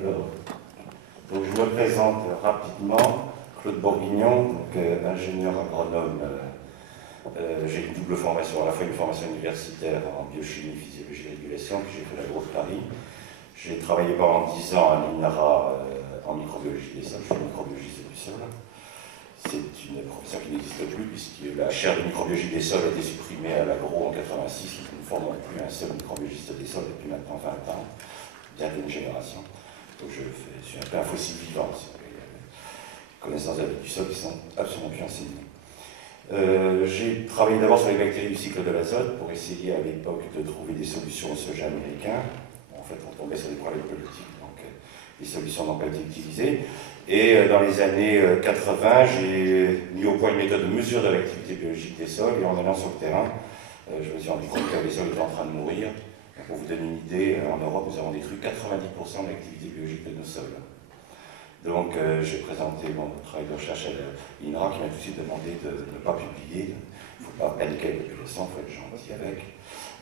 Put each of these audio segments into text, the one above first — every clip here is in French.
Alors, donc je me présente rapidement. Claude Bourguignon, donc, ingénieur agronome. J'ai une double formation, à la fois une formation universitaire en biochimie, physiologie et régulation, puis j'ai fait la Grosse Paris. J'ai travaillé pendant 10 ans à l'INRA en microbiologie des sols, je suis microbiologiste du sol. C'est une profession qui n'existe plus, puisque la chaire de microbiologie des sols a été supprimée à l'agro en 86, nous ne formons plus un seul microbiologiste des sols depuis maintenant 20 ans, bientôt une génération. Donc je suis un peu un fossile vivant, si vous voulez. Les connaissances de la vie du sol qui sont absolument plus enseignées. J'ai travaillé d'abord sur les bactéries du cycle de l'azote pour essayer à l'époque de trouver des solutions au soja américain. En fait, on tombait sur des problèmes politiques, donc les solutions n'ont pas été utilisées. Et dans les années 80, j'ai mis au point une méthode de mesure de l'activité biologique des sols, et en allant sur le terrain, je me suis rendu compte que les sols étaient en train de mourir. Pour vous donner une idée, en Europe, nous avons détruit 90% de l'activité biologique de nos sols. Donc j'ai présenté mon travail de recherche à l'INRA qui m'a tout de suite demandé de ne pas publier. Il ne faut pas paniquer avec la population, il faut être gentil avec.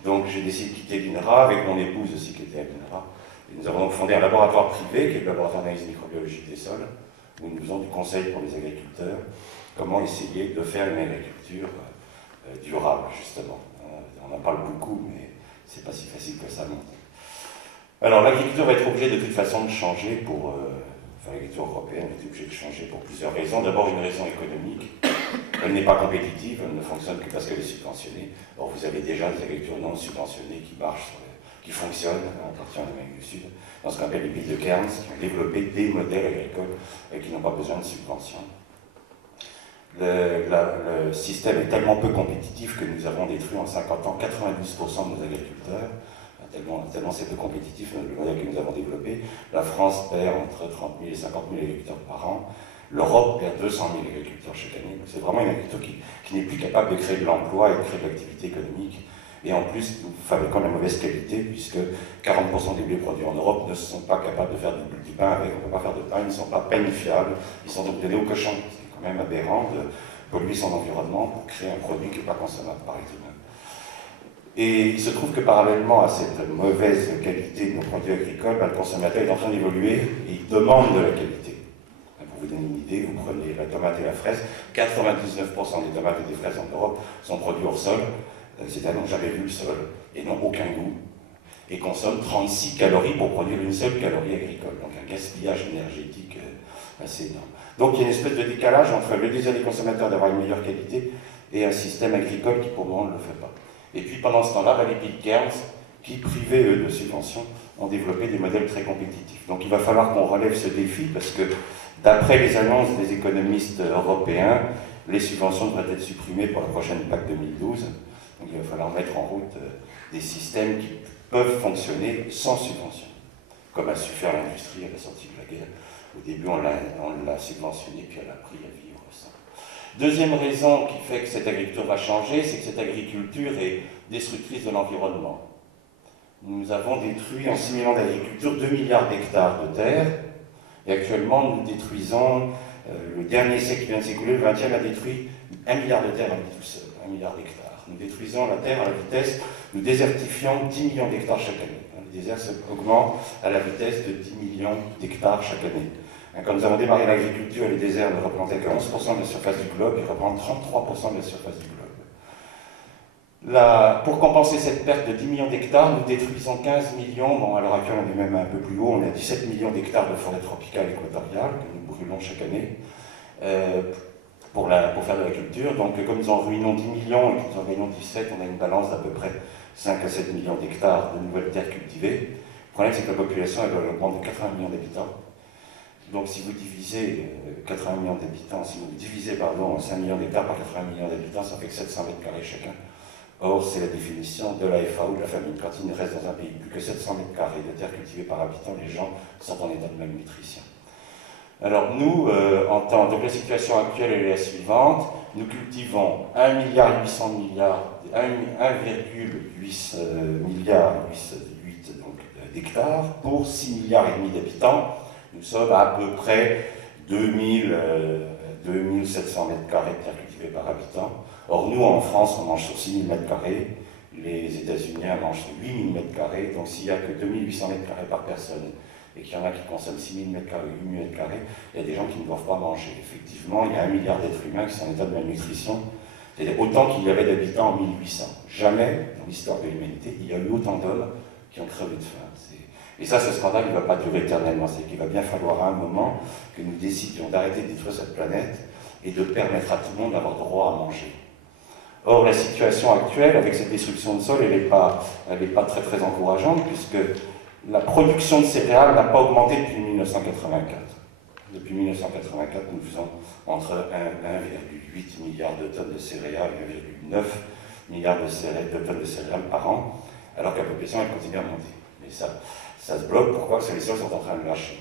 Donc j'ai décidé de quitter l'INRA avec mon épouse aussi qui était à l'INRA. Et nous avons donc fondé un laboratoire privé qui est le laboratoire d'analyse microbiologique des sols, où nous faisons du conseil pour les agriculteurs, comment essayer de faire une agriculture durable, justement. On en parle beaucoup, mais c'est pas si facile que ça non. Alors l'agriculture va être obligée de toute façon de changer pour... l'agriculture européenne est obligée de changer pour plusieurs raisons. D'abord, une raison économique. Elle n'est pas compétitive, elle ne fonctionne que parce qu'elle est subventionnée. Or, vous avez déjà des agricultures non subventionnées qui marchent, qui fonctionnent, en partie en Amérique du Sud, dans ce qu'on appelle les pays de Cairns, qui ont développé des modèles agricoles et qui n'ont pas besoin de subventions. Le système est tellement peu compétitif que nous avons détruit en 50 ans 92% de nos agriculteurs. Tellement c'est peu compétitif, le modèle que nous avons développé. La France perd entre 30 000 et 50 000 agriculteurs par an. L'Europe perd 200 000 agriculteurs chaque année. C'est vraiment une agriculture qui n'est plus capable de créer de l'emploi et de créer de l'activité économique. Et en plus, nous fabriquons de la mauvaise qualité, puisque 40% des blés produits en Europe ne sont pas capables de faire du pain avec. On ne peut pas faire de pain, ils ne sont pas painifiables. Ils sont donc donnés aux cochons. C'est quand même aberrant de polluer son environnement pour créer un produit qui n'est pas consommable par les humains. Et il se trouve que parallèlement à cette mauvaise qualité de nos produits agricoles, le consommateur est en train d'évoluer et il demande de la qualité. Pour vous donner une idée, vous prenez la tomate et la fraise, 99% des tomates et des fraises en Europe sont produits hors sol, c'est-à-dire n'ont jamais vu le sol et n'ont aucun goût, et consomment 36 calories pour produire une seule calorie agricole, donc un gaspillage énergétique assez énorme. Donc il y a une espèce de décalage entre le désir des consommateurs d'avoir une meilleure qualité et un système agricole qui pour le moment ne le fait pas. Et puis pendant ce temps-là, les pays de Cairns, qui privés eux de subventions, ont développé des modèles très compétitifs. Donc il va falloir qu'on relève ce défi parce que d'après les annonces des économistes européens, les subventions devraient être supprimées pour la prochaine PAC 2012. Donc il va falloir mettre en route des systèmes qui peuvent fonctionner sans subvention, comme a su faire l'industrie à la sortie de la guerre. Au début, on l'a subventionné, puis elle a appris à vivre sans. Deuxième raison qui fait que cette agriculture va changer, c'est que cette agriculture est destructrice de l'environnement. Nous avons détruit en 6 000 ans d'agriculture 2 milliards d'hectares de terre, et actuellement nous détruisons, le dernier siècle qui vient de s'écouler, le 20e a détruit 1 milliard de terres à lui tout seul, 1 milliard d'hectares. Nous détruisons la terre à la vitesse, nous désertifions 10 millions d'hectares chaque année. Le désert augmente à la vitesse de 10 millions d'hectares chaque année. Quand nous avons démarré l'agriculture, les déserts ne représentaient que 11% de la surface du globe, ils représentent 33% de la surface du globe. Pour compenser cette perte de 10 millions d'hectares, nous détruisons 15 millions, bon à l'heure actuelle on est même un peu plus haut, on est à 17 millions d'hectares de forêt tropicale équatoriale que nous brûlons chaque année pour faire de l'agriculture. Donc comme nous en ruinons 10 millions et que nous en gagnons 17, on a une balance d'à peu près 5 à 7 millions d'hectares de nouvelles terres cultivées. Le problème c'est que la population elle augmente de 80 millions d'habitants. Donc si vous divisez 80 millions d'habitants, si vous divisez 5 millions d'hectares par 80 millions d'habitants, ça fait que 700 mètres carrés chacun. Or, c'est la définition de la FAO, de la famine. Quand il ne reste dans un pays plus que 700 mètres carrés de terre cultivée par habitant, les gens sont en état de malnutrition. Alors nous, donc la situation actuelle elle est la suivante. Nous cultivons 1,8 milliard d'hectares pour 6,5 milliards d'habitants. Nous sommes à peu près 2700 mètres carrés de terre cultivée par habitant. Or, nous, en France, on mange sur 6000 mètres carrés. Les États-Unis mangent sur 8000 mètres carrés. Donc, s'il n'y a que 2800 mètres carrés par personne et qu'il y en a qui consomment 6 000 m², 8 000 m², il y a des gens qui ne doivent pas manger. Effectivement, il y a 1 milliard d'êtres humains qui sont en état de malnutrition, c'est-à-dire autant qu'il y avait d'habitants en 1800. Jamais, dans l'histoire de l'humanité, il y a eu autant d'hommes qui ont crevé de faim. Et ça, ce scandale, il ne va pas durer éternellement. C'est qu'il va bien falloir à un moment que nous décidions d'arrêter de détruire cette planète et de permettre à tout le monde d'avoir droit à manger. Or, la situation actuelle, avec cette destruction de sol, elle n'est pas très très encourageante, puisque la production de céréales n'a pas augmenté depuis 1984. Depuis 1984, nous faisons entre 1,8 milliard de tonnes de céréales et 1,9 milliard de tonnes de céréales par an, alors que la population elle continue à monter. Mais ça se bloque. Pourquoi? Parce que les sols sont en train de lâcher.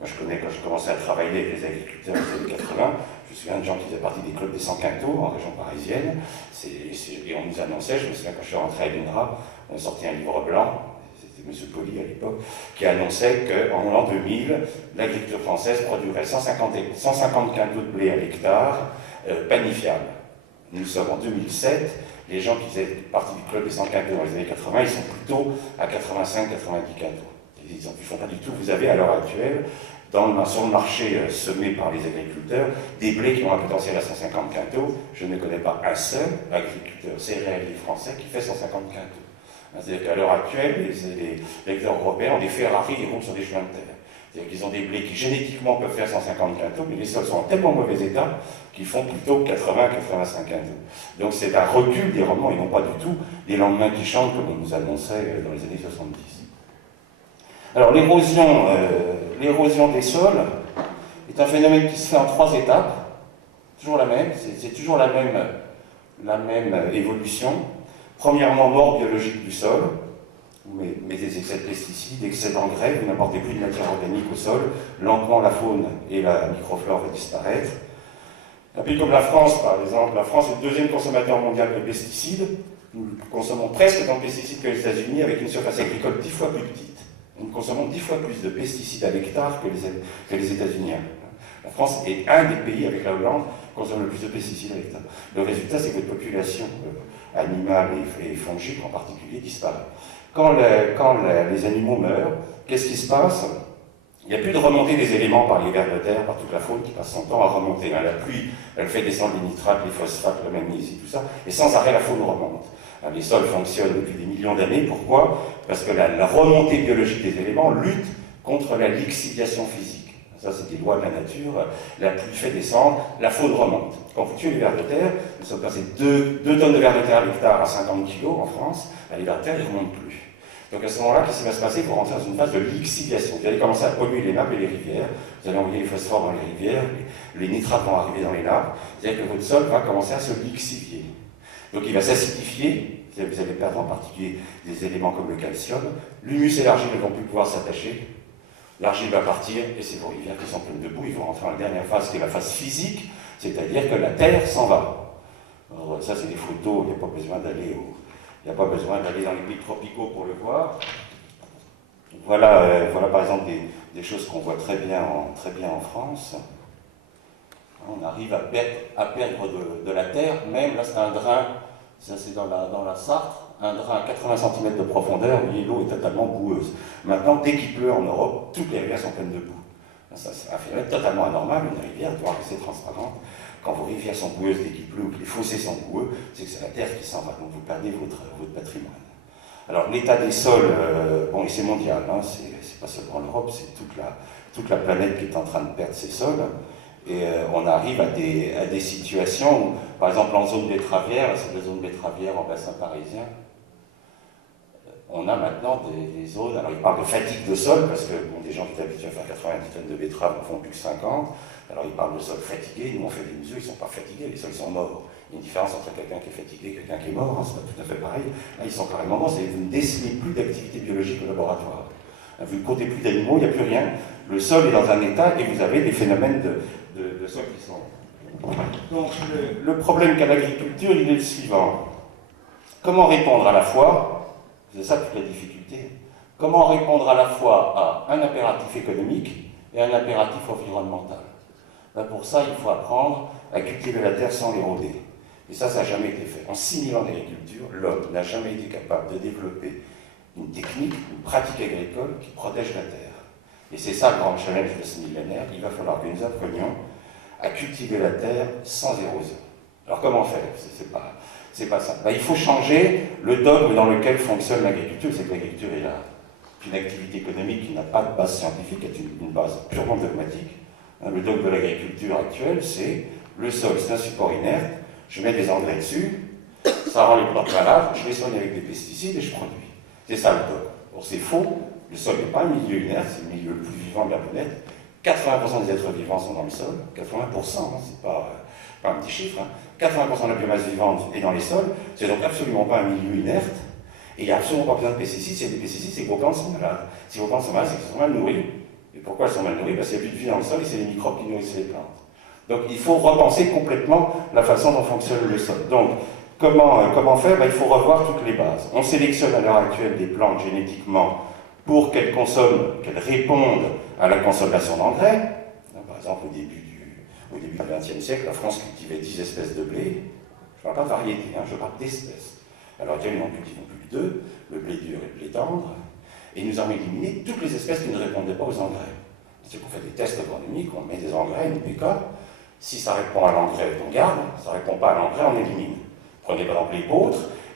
Moi, je connais, quand je commençais à travailler avec les agriculteurs dans les années 80, je me souviens de gens qui faisaient partie des clubs des 100 quintaux en région parisienne, et on nous annonçait, je me souviens quand je suis rentré à l'INRA, on a sorti un livre blanc, c'était M. Poli à l'époque, qui annonçait qu'en l'an 2000, l'agriculture française produirait 150 quintaux de blé à l'hectare, panifiable. Nous sommes en 2007, les gens qui faisaient partie du club des 100 quintaux dans les années 80, ils sont plutôt à 85-90 quintaux. Ils ne font pas du tout. Vous avez à l'heure actuelle, sur le marché semé par les agriculteurs, des blés qui ont un potentiel à 150 quintaux. Je ne connais pas un seul agriculteur céréalier français qui fait 150 quintaux. C'est-à-dire qu'à l'heure actuelle, les agriculteurs européens ont des Ferrari et roulent sur des chemins de terre. C'est-à-dire qu'ils ont des blés qui génétiquement peuvent faire 150 quintaux, mais les sols sont en tellement mauvais état qu'ils font plutôt 80-85 quintaux. Donc c'est un recul des rendements et non pas du tout des lendemains qui chantent comme on nous annonçait dans les années 70. Alors l'érosion des sols est un phénomène qui se fait en 3 étapes, toujours la même, c'est toujours la même évolution. Premièrement, mort biologique du sol, mais des excès de pesticides, excès d'engrais, vous n'apportez plus de matière organique au sol, lentement la faune et la microflore va disparaître. Un pays comme la France, par exemple, la France est le 2e consommateur mondial de pesticides, nous consommons presque autant de pesticides que les États-Unis avec une surface agricole 10 fois plus petite. Nous consommons 10 fois plus de pesticides à l'hectare que les États-Unis. La France est un des pays, avec la Hollande, qui consomme le plus de pesticides à l'hectare. Le résultat, c'est que votre population animale et fongique en particulier disparaît. Quand les animaux meurent, qu'est-ce qui se passe? Il n'y a plus de remontée des éléments par les vers de terre, par toute la faune qui passe son temps à remonter. La pluie, elle fait descendre les nitrates, les phosphates, le magnésie, tout ça, et sans arrêt, la faune remonte. Les sols fonctionnent depuis des millions d'années. Pourquoi? Parce que la remontée biologique des éléments lutte contre la lixiviation physique. Ça, c'est des lois de la nature. La pluie fait descendre, la faune remonte. Quand vous tuez les vers de terre, nous sommes passés 2 tonnes de vers de terre à l'hectare à 50 kg en France, les vers de terre, ils ne remontent plus. Donc à ce moment-là, qu'est-ce qui va se passer? Vous rentrez dans une phase de lixiviation. Vous allez commencer à polluer les nappes et les rivières. Vous allez envoyer les phosphores dans les rivières, les nitrates vont arriver dans les nappes. C'est-à-dire que votre sol va commencer à se lixivier. Donc il va s'acidifier, vous allez perdre en particulier des éléments comme le calcium. L'humus et l'argile ne vont plus pouvoir s'attacher. L'argile va partir et c'est vos rivières qui sont pleines de boue. Ils vont rentrer dans la dernière phase qui est la phase physique, c'est-à-dire que la terre s'en va. Alors, ça c'est des photos, il n'y a pas besoin d'aller dans les pays tropicaux pour le voir. Voilà par exemple des choses qu'on voit très bien en France. On arrive à perdre de la terre, même là c'est un drain, ça c'est dans la Sarthe, un drain à 80 cm de profondeur, où l'eau est totalement boueuse. Maintenant, dès qu'il pleut en Europe, toutes les rivières sont pleines de boue. Ça, c'est un phénomène totalement anormal, une rivière doit rester transparente. Quand vos rivières sont boueuses dès qu'il pleut, ou que les fossés sont boueux, c'est que c'est la terre qui s'en va, donc vous perdez votre patrimoine. Alors l'état des sols, et c'est mondial, hein, c'est pas seulement l'Europe, c'est toute la planète qui est en train de perdre ses sols. Et on arrive à des situations où, par exemple en zone betteravière, c'est la zone betteravière en bassin parisien, on a maintenant des zones, alors ils parlent de fatigue de sol, parce que des gens qui étaient habitués à faire 90 tonnes de betteraves en font plus que 50, alors ils parlent de sol fatigué, nous on fait des mesures, ils ne sont pas fatigués, les sols sont morts. Il y a une différence entre quelqu'un qui est fatigué et quelqu'un qui est mort, hein, c'est pas tout à fait pareil. Là ils sont carrément morts, vous ne décelez plus d'activité biologique au laboratoire. Vous ne comptez plus d'animaux, il n'y a plus rien. Le sol est dans un état et vous avez des phénomènes de sol qui sont... Donc le problème qu'a l'agriculture, il est le suivant. Comment répondre à la fois, c'est ça toute la difficulté, comment répondre à la fois à un impératif économique et un impératif environnemental? Ben pour ça, il faut apprendre à cultiver la terre sans l'éroder. Et ça n'a jamais été fait. En 6000 ans d'agriculture, l'homme n'a jamais été capable de développer une technique, une pratique agricole qui protège la terre. Et c'est ça le grand challenge de ce millénaire. Il va falloir que nous apprenions à cultiver la terre sans érosion. Alors comment faire? C'est pas ça. Ben, il faut changer le dogme dans lequel fonctionne l'agriculture, c'est que l'agriculture est là. Une activité économique qui n'a pas de base scientifique, est une base purement dogmatique. Le dogme de l'agriculture actuelle, c'est le sol, c'est un support inerte, je mets des engrais dessus, ça rend les plantes malades, je les soigne avec des pesticides et je produis. C'est ça le dogme. Or c'est faux, le sol n'est pas un milieu inerte, c'est le milieu le plus vivant de la planète. 80% des êtres vivants sont dans le sol, 80%, hein, c'est pas un petit chiffre. Hein. 80% de la biomasse vivante est dans les sols, c'est donc absolument pas un milieu inerte, et il n'y a absolument pas besoin de pesticides. S'il y a des pesticides, c'est que vos plantes sont malades. Si vos plantes sont malades, c'est qu'elles sont mal nourries. Et pourquoi elles sont mal nourries? Parce qu'il n'y a plus de vie dans le sol et c'est les microbes qui nourrissent les plantes. Donc il faut repenser complètement la façon dont fonctionne le sol. Donc comment faire? Il faut revoir toutes les bases. On sélectionne à l'heure actuelle des plantes génétiquement pour qu'elles consomment, qu'elles répondent à la consommation d'engrais. Par exemple, au début du XXe siècle, la France cultivait 10 espèces de blé. Je ne parle pas de variété, hein, je parle d'espèces. Alors actuellement, nous en cultivons plus que 2, le blé dur et le blé tendre, et nous avons éliminé toutes les espèces qui ne répondaient pas aux engrais. C'est qu'on fait des tests agronomiques, on met des engrais, une PK, si ça répond à l'engrais, on garde, ça ne répond pas à l'engrais, on élimine. Prenez par exemple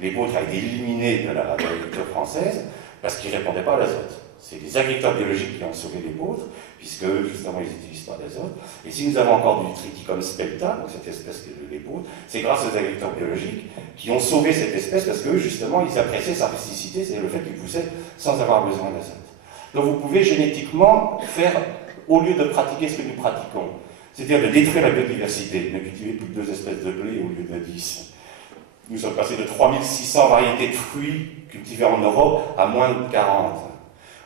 les vôtres a été éliminé de l'agriculture française parce qu'ils ne répondaient pas à l'azote. C'est les agriculteurs biologiques qui ont sauvé les vôtres, puisque justement ils n'utilisent pas d'azote. Et si nous avons encore du Triticum specta, donc cette espèce que les vôtres, c'est grâce aux agriculteurs biologiques qui ont sauvé cette espèce parce que justement ils appréciaient sa rusticité, c'est le fait qu'il poussait sans avoir besoin d'azote. Donc vous pouvez génétiquement faire, au lieu de pratiquer ce que nous pratiquons, c'est-à-dire de détruire la biodiversité, ne cultiver plus de 2 espèces de blé au lieu de 10. Nous sommes passés de 3600 variétés de fruits cultivées en Europe à moins de 40.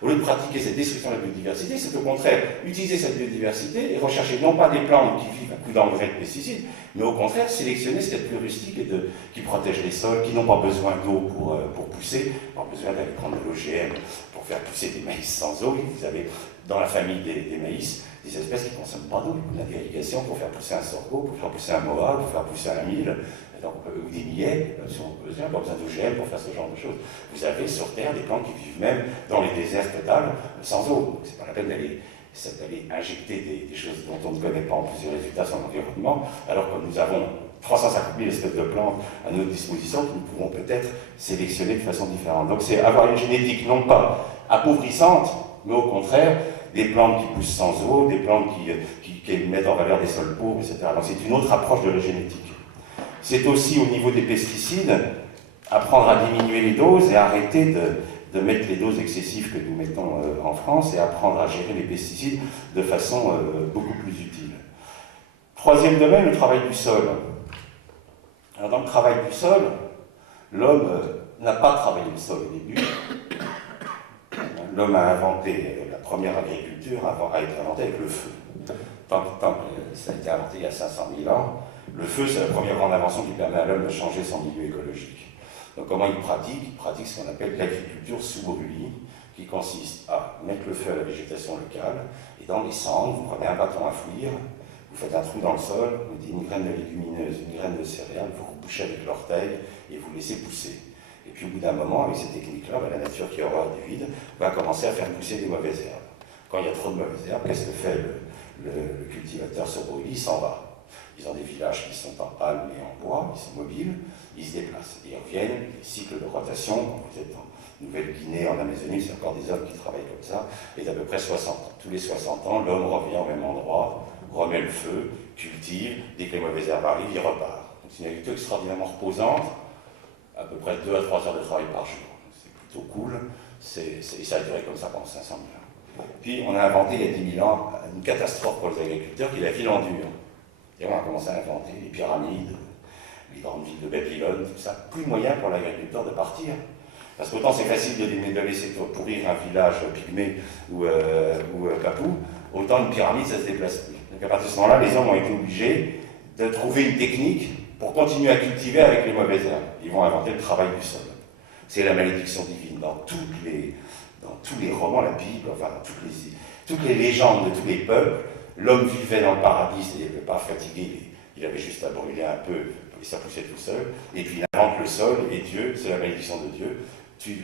Au lieu de pratiquer cette destruction de la biodiversité, c'est au contraire utiliser cette biodiversité et rechercher non pas des plantes qui vivent à coups d'engrais et de pesticides, mais au contraire sélectionner ce qui est le plus rustique et qui protège les sols, qui n'ont pas besoin d'eau pour pousser, pas besoin d'aller prendre de l'OGM pour faire pousser des maïs sans eau. Vous avez dans la famille des maïs des espèces qui ne consomment pas d'eau, d'irrigation pour faire pousser un sorgho, pour faire pousser un moa, pour faire pousser un mil, ou des millets, si on peut dire, pas besoin d'OGM pour faire ce genre de choses. Vous avez sur Terre des plantes qui vivent même dans les déserts totales sans eau. Donc c'est pas la peine d'aller injecter des choses dont on ne connaît pas en plus des résultats sur l'environnement, alors que nous avons 350 000 espèces de plantes à notre disposition que nous pouvons peut-être sélectionner de façon différente. Donc c'est avoir une génétique non pas appauvrissante, mais au contraire, des plantes qui poussent sans eau, des plantes qui mettent en valeur des sols pauvres, etc. Donc c'est une autre approche de la génétique. C'est aussi au niveau des pesticides, apprendre à diminuer les doses et arrêter de mettre les doses excessives que nous mettons en France et apprendre à gérer les pesticides de façon beaucoup plus utile. Troisième domaine, le travail du sol. Alors dans le travail du sol, l'homme n'a pas travaillé le sol au début. L'homme a inventé, la première agriculture a été inventée avec le feu. Tant que ça a été inventé il y a 500 000 ans, le feu, c'est la première grande invention qui permet à l'homme de changer son milieu écologique. Donc comment il pratique? Il pratique ce qu'on appelle l'agriculture sous brûlis, qui consiste à mettre le feu à la végétation locale, et dans les cendres, vous prenez un bâton à fouillir, vous faites un trou dans le sol, vous mettez une graine de légumineuse, une graine de céréales, vous rebouchez avec l'orteil, et vous laissez pousser. Et puis au bout d'un moment, avec ces techniques-là, la nature qui a horreur du vide va commencer à faire pousser des mauvaises herbes. Quand il y a trop de mauvaises herbes, qu'est-ce que fait le cultivateur sur brûlis? Il s'en va. Ils ont des villages qui sont en palme et en bois, ils sont mobiles, ils se déplacent. Ils reviennent, les cycles de rotation, quand vous êtes en Nouvelle-Guinée, en Amazonie, c'est encore des hommes qui travaillent comme ça, et d'à peu près 60 ans. Tous les 60 ans, l'homme revient au même endroit, remet le feu, cultive, dès que les mauvaises herbes arrivent, il repart. C'est une agriculture extraordinairement reposante, à peu près 2 à 3 heures de travail par jour. C'est plutôt cool, et ça a duré comme ça pendant 500 000 ans. Puis on a inventé il y a 10 000 ans une catastrophe pour les agriculteurs qui est la ville en dur. Et on a commencé à inventer les pyramides, les grandes villes de Babylone, tout ça. Plus moyen pour l'agriculteur de partir. Parce qu'autant c'est facile de laisser pourrir un village pygmée ou papou, autant une pyramide ça se déplace plus. Donc à partir de ce moment-là, les hommes ont été obligés de trouver une technique pour continuer à cultiver avec les mauvaises herbes. Ils vont inventer le travail du sol. C'est la malédiction divine. Dans tous les romans, la Bible, enfin toutes les légendes de tous les peuples, l'homme vivait dans le paradis, c'est-à-dire qu'il n'était pas fatigué, il avait juste à brûler un peu, et ça poussait tout seul. Et puis il invente le sol, et Dieu, c'est la malédiction de Dieu,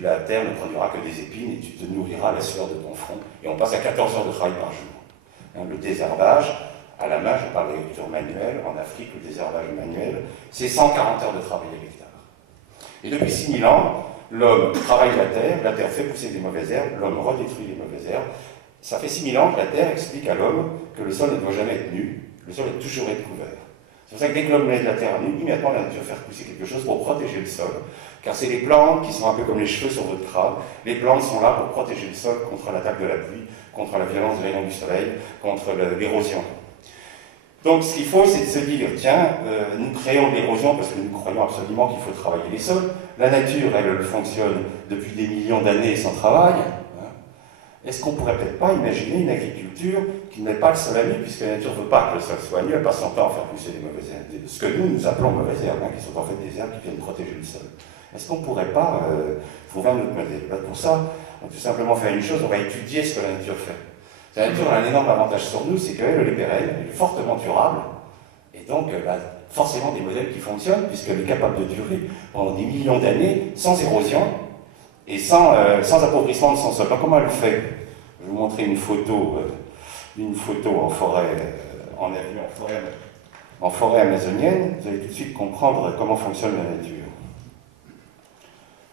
la terre ne produira que des épines et tu te nourriras à la sueur de ton front. Et on passe à 14 heures de travail par jour. Hein, le désherbage, à la main, je parle d'agriculture manuelle, en Afrique, le désherbage manuel, c'est 140 heures de travail à l'hectare. Et depuis 6000 ans, l'homme travaille la terre fait pousser des mauvaises herbes, l'homme redétruit les mauvaises herbes. Ça fait 6000 ans que la terre explique à l'homme que le sol ne doit jamais être nu, le sol doit toujours être couvert. C'est pour ça que dès que l'homme met de la terre à nu, immédiatement la nature fait pousser quelque chose pour protéger le sol, car c'est les plantes qui sont un peu comme les cheveux sur votre crâne. Les plantes sont là pour protéger le sol contre l'attaque de la pluie, contre la violence des rayons du soleil, contre l'érosion. Donc ce qu'il faut, c'est de se dire, tiens, nous créons de l'érosion parce que nous croyons absolument qu'il faut travailler les sols. La nature, elle fonctionne depuis des millions d'années sans travail. Est-ce qu'on ne pourrait peut-être pas imaginer une agriculture qui n'est pas le sol à nu, puisque la nature ne veut pas que le sol soit nu, elle passe son temps à faire pousser des mauvaises herbes, ce que nous appelons mauvaises herbes, qui sont en fait des herbes qui viennent protéger le sol. Est-ce qu'on ne pourrait pas trouver un autre modèle? Pour ça, on va tout simplement faire une chose, on va étudier ce que la nature fait. La nature a un énorme avantage sur nous, c'est qu'elle est pérenne, elle est fortement durable, et donc elle a forcément des modèles qui fonctionnent, puisqu'elle est capable de durer pendant des millions d'années, sans érosion, et sans appauvrissement de son sol. Alors, comment elle fait? Je vais vous montrer une photo en forêt, en forêt amazonienne. Vous allez tout de suite comprendre comment fonctionne la nature.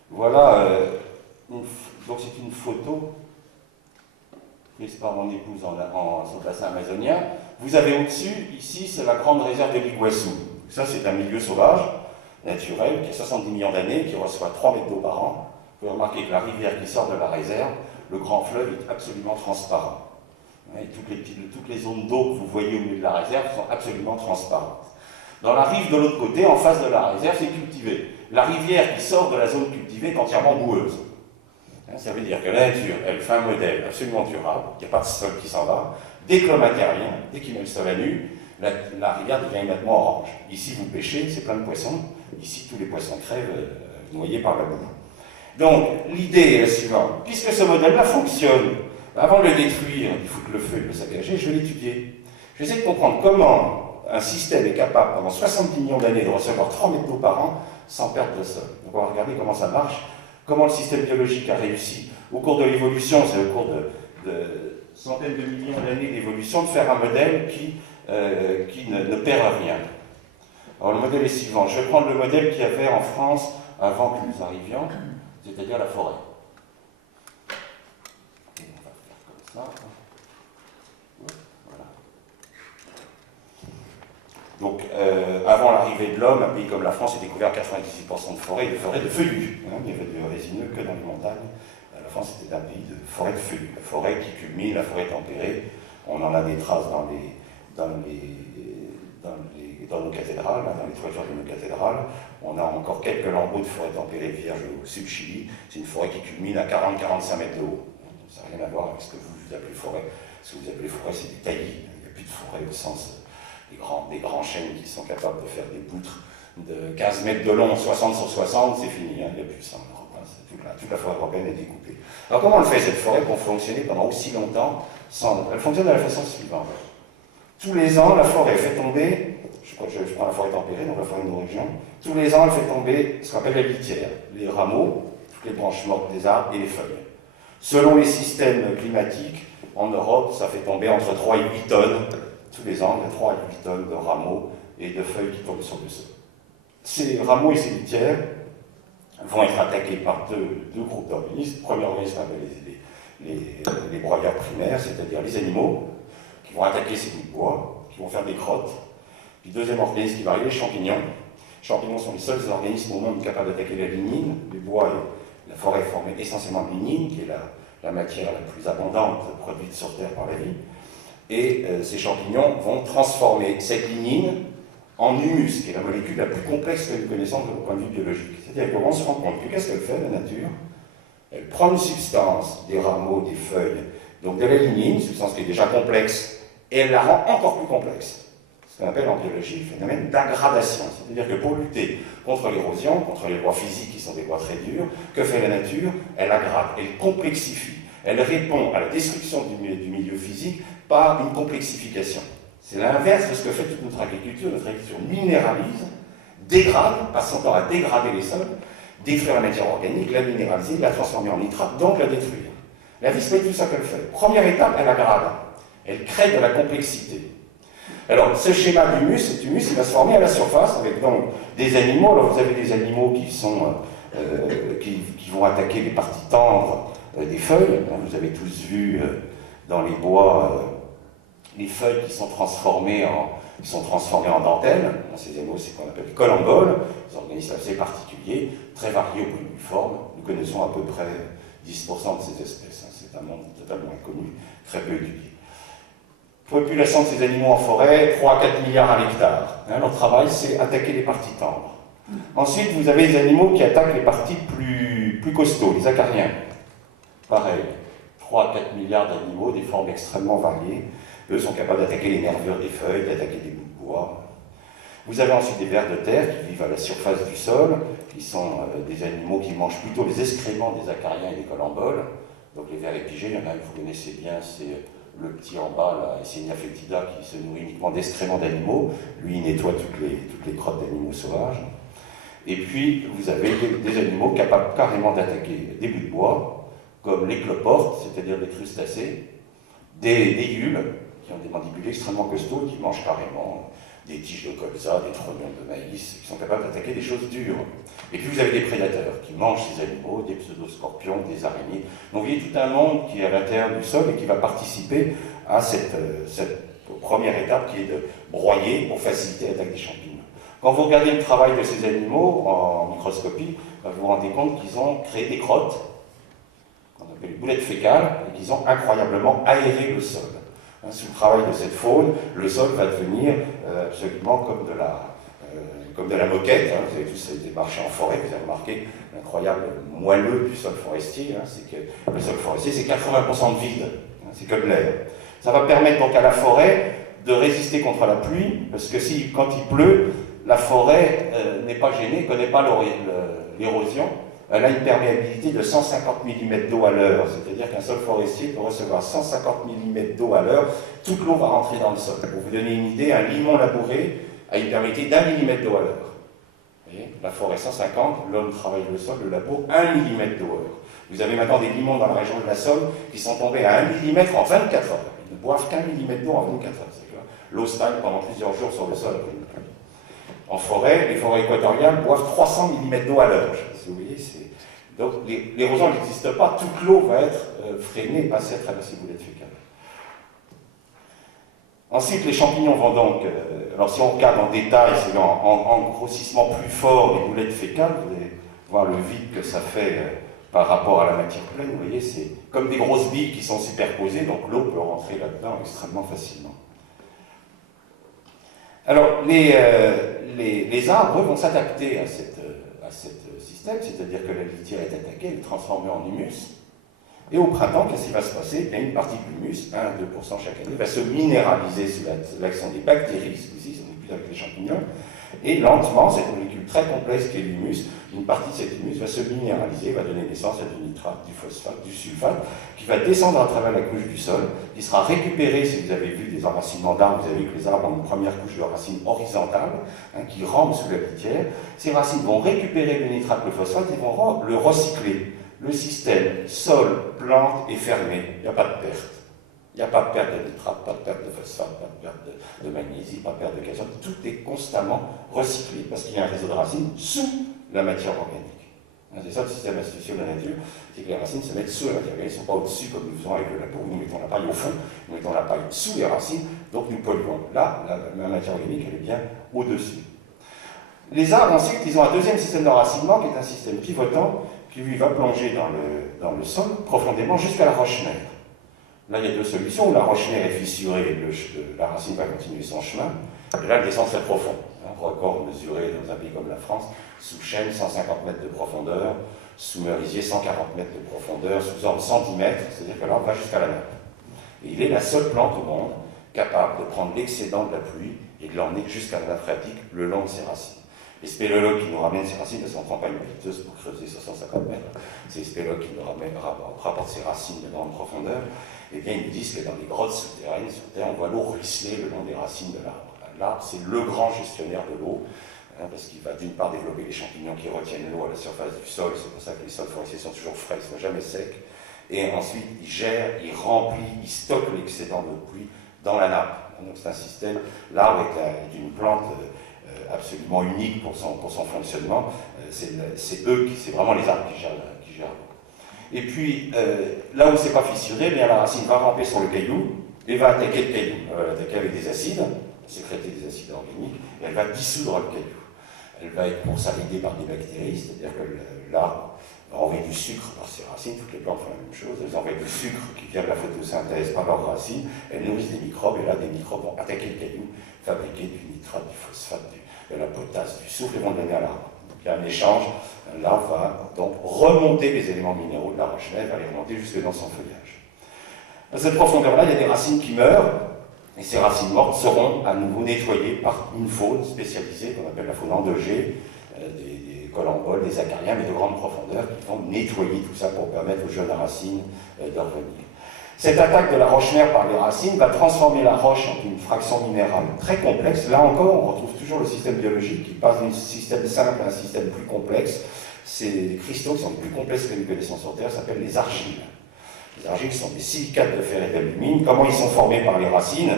Voilà, donc c'est une photo prise par mon épouse sur le bassin amazonien. Vous avez au-dessus, ici, c'est la grande réserve de l'Iguassou. Ça, c'est un milieu sauvage, naturel, qui a 70 millions d'années, qui reçoit 3 mètres d'eau par an. Vous pouvez remarquer que la rivière qui sort de la réserve, le grand fleuve est absolument transparent. Et toutes les zones d'eau que vous voyez au milieu de la réserve sont absolument transparentes. Dans la rive de l'autre côté, en face de la réserve, c'est cultivé. La rivière qui sort de la zone cultivée est entièrement boueuse. Ça veut dire que la nature, elle fait un modèle absolument durable, il n'y a pas de sol qui s'en va. Dès que l'homme intervient, dès qu'il met le sol à nu, la rivière devient immédiatement orange. Ici, vous pêchez, c'est plein de poissons. Ici, tous les poissons crèvent noyés par la boue. Donc, l'idée est la suivante. Puisque ce modèle-là fonctionne, avant de le détruire, il faut que le feu et le saccager, je vais l'étudier. Je vais essayer de comprendre comment un système est capable, pendant 70 millions d'années, de recevoir 3 mètres d'eau par an sans perdre de sol. Donc, on va regarder comment ça marche, comment le système biologique a réussi, au cours de l'évolution, c'est au cours de centaines de millions d'années d'évolution, de faire un modèle qui ne perd rien. Alors, le modèle est suivant. Je vais prendre le modèle qu'il y avait en France avant que nous arrivions, c'est-à-dire la forêt. Et on va faire comme ça. Voilà. Donc, avant l'arrivée de l'homme, un pays comme la France était couvert 98% de forêts, de feuillus. Il n'y avait de résineux que dans les montagnes. La France était un pays de forêts de feuillus. La forêt qui culmine, la forêt tempérée. On en a des traces dans nos cathédrales, dans les toitures de nos cathédrales. On a encore quelques lambeaux de forêt tempérée vierge au sud-Chili. C'est une forêt qui culmine à 40-45 mètres de haut. Ça n'a rien à voir avec ce que vous appelez forêt. Ce que vous appelez forêt, c'est du taillis. Il n'y a plus de forêt au sens des grands chênes qui sont capables de faire des poutres de 15 mètres de long, 60 sur 60, c'est fini. Il n'y a plus ça en Europe. Toute la forêt européenne est découpée. Alors comment elle fait cette forêt pour fonctionner pendant aussi longtemps Elle fonctionne de la façon suivante. Tous les ans, la forêt fait tomber, je prends la forêt tempérée, donc la forêt de nos régions, tous les ans, elle fait tomber ce qu'on appelle la litière, les rameaux, toutes les branches mortes des arbres et les feuilles. Selon les systèmes climatiques, en Europe, ça fait tomber entre 3 et 8 tonnes, tous les ans, il y a 3 à 8 tonnes de rameaux et de feuilles qui tombent sur le sol. Ces rameaux et ces litières vont être attaqués par deux groupes d'organismes. Le premier organisme appelle les broyeurs primaires, c'est-à-dire les animaux, qui vont attaquer ces bouts de bois, qui vont faire des crottes. Puis deuxième organisme qui va arriver, les champignons. Les champignons sont les seuls organismes au monde capables d'attaquer la lignine. Les bois et la forêt formée essentiellement de lignine, qui est la matière la plus abondante produite sur Terre par la vie. Et ces champignons vont transformer cette lignine en humus, qui est la molécule la plus complexe que nous connaissons de point de vue biologique. C'est-à-dire qu'on se rend compte que qu'est-ce qu'elle fait, la nature? Elle prend une substance, des rameaux, des feuilles, donc de la lignine, une substance qui est déjà complexe, et elle la rend encore plus complexe. Ce qu'on appelle en biologie le phénomène d'aggradation. C'est-à-dire que pour lutter contre l'érosion, contre les lois physiques qui sont des lois très dures, que fait la nature? Elle aggrave, elle complexifie. Elle répond à la destruction du milieu physique par une complexification. C'est l'inverse de ce que fait toute notre agriculture. Notre agriculture minéralise, dégrade, passe son temps à dégrader les sols, détruire la matière organique, la minéraliser, la transformer en nitrate, donc la détruire. La vie, c'est tout ça qu'elle fait. Première étape, elle aggrave. Elle crée de la complexité. Alors, ce schéma d'humus, cet humus, il va se former à la surface avec donc des animaux. Alors, vous avez des animaux qui vont attaquer les parties tendres des feuilles. Vous avez tous vu dans les bois les feuilles qui sont transformées en dentelle. Ces animaux, c'est ce qu'on appelle les collemboles, des organismes assez particuliers, très variés au point de vue forme. Nous connaissons à peu près 10% de ces espèces. C'est un monde totalement inconnu, très peu étudié. Population de ces animaux en forêt, 3 à 4 milliards à l'hectare. Leur travail, c'est attaquer les parties tendres. Ensuite, vous avez des animaux qui attaquent les parties plus costauds, les acariens. Pareil, 3 à 4 milliards d'animaux, des formes extrêmement variées. Eux sont capables d'attaquer les nervures des feuilles, d'attaquer des bouts de bois. Vous avez ensuite des vers de terre qui vivent à la surface du sol, qui sont des animaux qui mangent plutôt les excréments des acariens et des collemboles. Donc les vers épigés, il y en a un que vous connaissez bien, c'est le petit en bas, là, Eisenia foetida, qui se nourrit uniquement d'excréments d'animaux. Lui, il nettoie toutes les crottes d'animaux sauvages. Et puis, vous avez des animaux capables carrément d'attaquer des bouts de bois, comme les cloportes, c'est-à-dire des crustacés, des gules, qui ont des mandibules extrêmement costauds, qui mangent carrément des tiges de colza, des trognons de maïs, qui sont capables d'attaquer des choses dures. Et puis vous avez des prédateurs qui mangent ces animaux, des pseudoscorpions, des araignées. Donc vous voyez tout un monde qui est à l'intérieur du sol et qui va participer à cette première étape qui est de broyer pour faciliter l'attaque des champignons. Quand vous regardez le travail de ces animaux en microscopie, vous vous rendez compte qu'ils ont créé des crottes, qu'on appelle les boulettes fécales, et qu'ils ont incroyablement aéré le sol. Sous le travail de cette faune, le sol va devenir absolument comme de la moquette. Vous avez tous été marchés en forêt, vous avez remarqué l'incroyable moelleux du sol forestier. C'est que le sol forestier, c'est 80% de vide. C'est comme l'air. Ça va permettre donc à la forêt de résister contre la pluie, parce que quand il pleut, la forêt n'est pas gênée, ne connaît pas l'érosion. Elle a une perméabilité de 150 mm d'eau à l'heure, c'est-à-dire qu'un sol forestier peut recevoir 150 mm d'eau à l'heure, toute l'eau va rentrer dans le sol. Pour vous donner une idée, un limon labouré a une perméabilité d'1 mm d'eau à l'heure. La forêt 150, l'homme travaille le sol, le labour 1 mm d'eau à l'heure. Vous avez maintenant des limons dans la région de la Somme qui sont tombés à 1 mm en 24 heures. Ils ne boivent qu'un millimètre d'eau en 24 heures. L'eau stagne pendant plusieurs jours sur le sol après une pluie. En forêt, les forêts équatoriales boivent 300 mm d'eau à l'heure. Vous voyez, donc l'érosion n'existe pas, toute l'eau va être freinée et passer à travers ces boulettes fécales. Ensuite, les champignons vont donc, alors si on regarde en détail, c'est en grossissement plus fort les boulettes fécales, vous allez voir le vide que ça fait par rapport à la matière pleine, vous voyez, c'est comme des grosses billes qui sont superposées, donc l'eau peut rentrer là-dedans extrêmement facilement. Alors, les arbres vont s'adapter à ce système, c'est-à-dire que la litière est attaquée, elle est transformée en humus, et au printemps, qu'est-ce qui va se passer? Bien, une partie de l'humus, 1 à 2% chaque année, va se minéraliser sous l'action des bactéries, ici, on n'est plus avec les champignons, et lentement, cette molécule très complexe qui est l'humus, une partie de cet humus va se minéraliser, va donner naissance à du nitrate, du phosphate, du sulfate, qui va descendre à travers la couche du sol, qui sera récupéré, si vous avez vu des enracinements d'arbres, vous avez vu que les arbres ont une première couche de racines horizontales, qui rampent sous la litière. Ces racines vont récupérer le nitrate, le phosphate, et vont le recycler. Le système sol, plante est fermé, il n'y a pas de perte. Il n'y a pas de perte de nitrate, pas de perte de phosphate, pas de perte de magnésie, pas de perte de calcium. Tout est constamment recyclé parce qu'il y a un réseau de racines sous la matière organique. C'est ça le système institutionnel de la nature, c'est que les racines se mettent sous la matière organique, ils ne sont pas au-dessus comme nous faisons avec le labour. Nous mettons la paille au fond, nous mettons la paille sous les racines, donc nous polluons. Là, la matière organique, elle est bien au-dessus. Les arbres, ensuite, ils ont un deuxième système d'enracinement qui est un système pivotant qui, lui, va plonger dans le sol profondément jusqu'à la roche-mère. Là, il y a deux solutions. La roche-mère est fissurée, la racine va continuer son chemin, et là, elle descend très profond. Record mesuré dans un pays comme la France, sous chêne, 150 mètres de profondeur, sous merisier, 140 mètres de profondeur, sous orme, 110 mètres, c'est-à-dire que là, on va jusqu'à la nappe. Et il est la seule plante au monde capable de prendre l'excédent de la pluie et de l'emmener jusqu'à la nappe phréatique le long de ses racines. Les spéléologues qui nous ramènent ces racines, elles ne prend pas une piteuse pour creuser sur 150 mètres, c'est les spéléologues qui nous rapportent ces racines de grande profondeur, et bien ils nous disent que dans les grottes souterraines, sur Terre, on voit l'eau ruisseler le long des racines de l'arbre. L'arbre, c'est le grand gestionnaire de l'eau. parce qu'il va d'une part développer les champignons qui retiennent l'eau à la surface du sol, c'est pour ça que les sols forestiers sont toujours frais, ils ne sont jamais secs, et ensuite il gère, il remplit, il stocke l'excédent de pluie dans la nappe. Donc c'est un système, l'arbre est une plante absolument unique pour son fonctionnement, c'est vraiment les arbres qui gèrent l'eau. Et puis, là où c'est pas fissuré, bien la racine va ramper sur le caillou, et va attaquer le caillou, elle va l'attaquer avec des acides, sécréter des acides organiques, et elle va dissoudre le caillou. Elle va être consolidée par des bactéries, c'est-à-dire que l'arbre va envoyer du sucre par ses racines, toutes les plantes font la même chose, elles envoient du sucre qui vient de la photosynthèse par leurs racines, elles nourrissent des microbes, et là des microbes vont attaquer le caillou, fabriquer du nitrate, du phosphate, de la potasse, du soufre, et vont le donner à l'arbre. Donc il y a un échange, l'arbre va donc remonter les éléments minéraux de la roche-mère, va les remonter jusque dans son feuillage. À cette profondeur-là, il y a des racines qui meurent, et ces racines mortes seront à nouveau nettoyées par une faune spécialisée, qu'on appelle la faune endogée, des colamboles, des acariens, mais de grande profondeur, qui vont nettoyer tout ça pour permettre aux jeunes racines de revenir. Cette attaque de la roche-mère par les racines va transformer la roche en une fraction minérale très complexe. Là encore, on retrouve toujours le système biologique qui passe d'un système simple à un système plus complexe. Ces cristaux qui sont les plus complexes que nous connaissons sur Terre s'appellent les argiles. Les argiles sont des silicates de fer et d'alumine. Comment ils sont formés par les racines?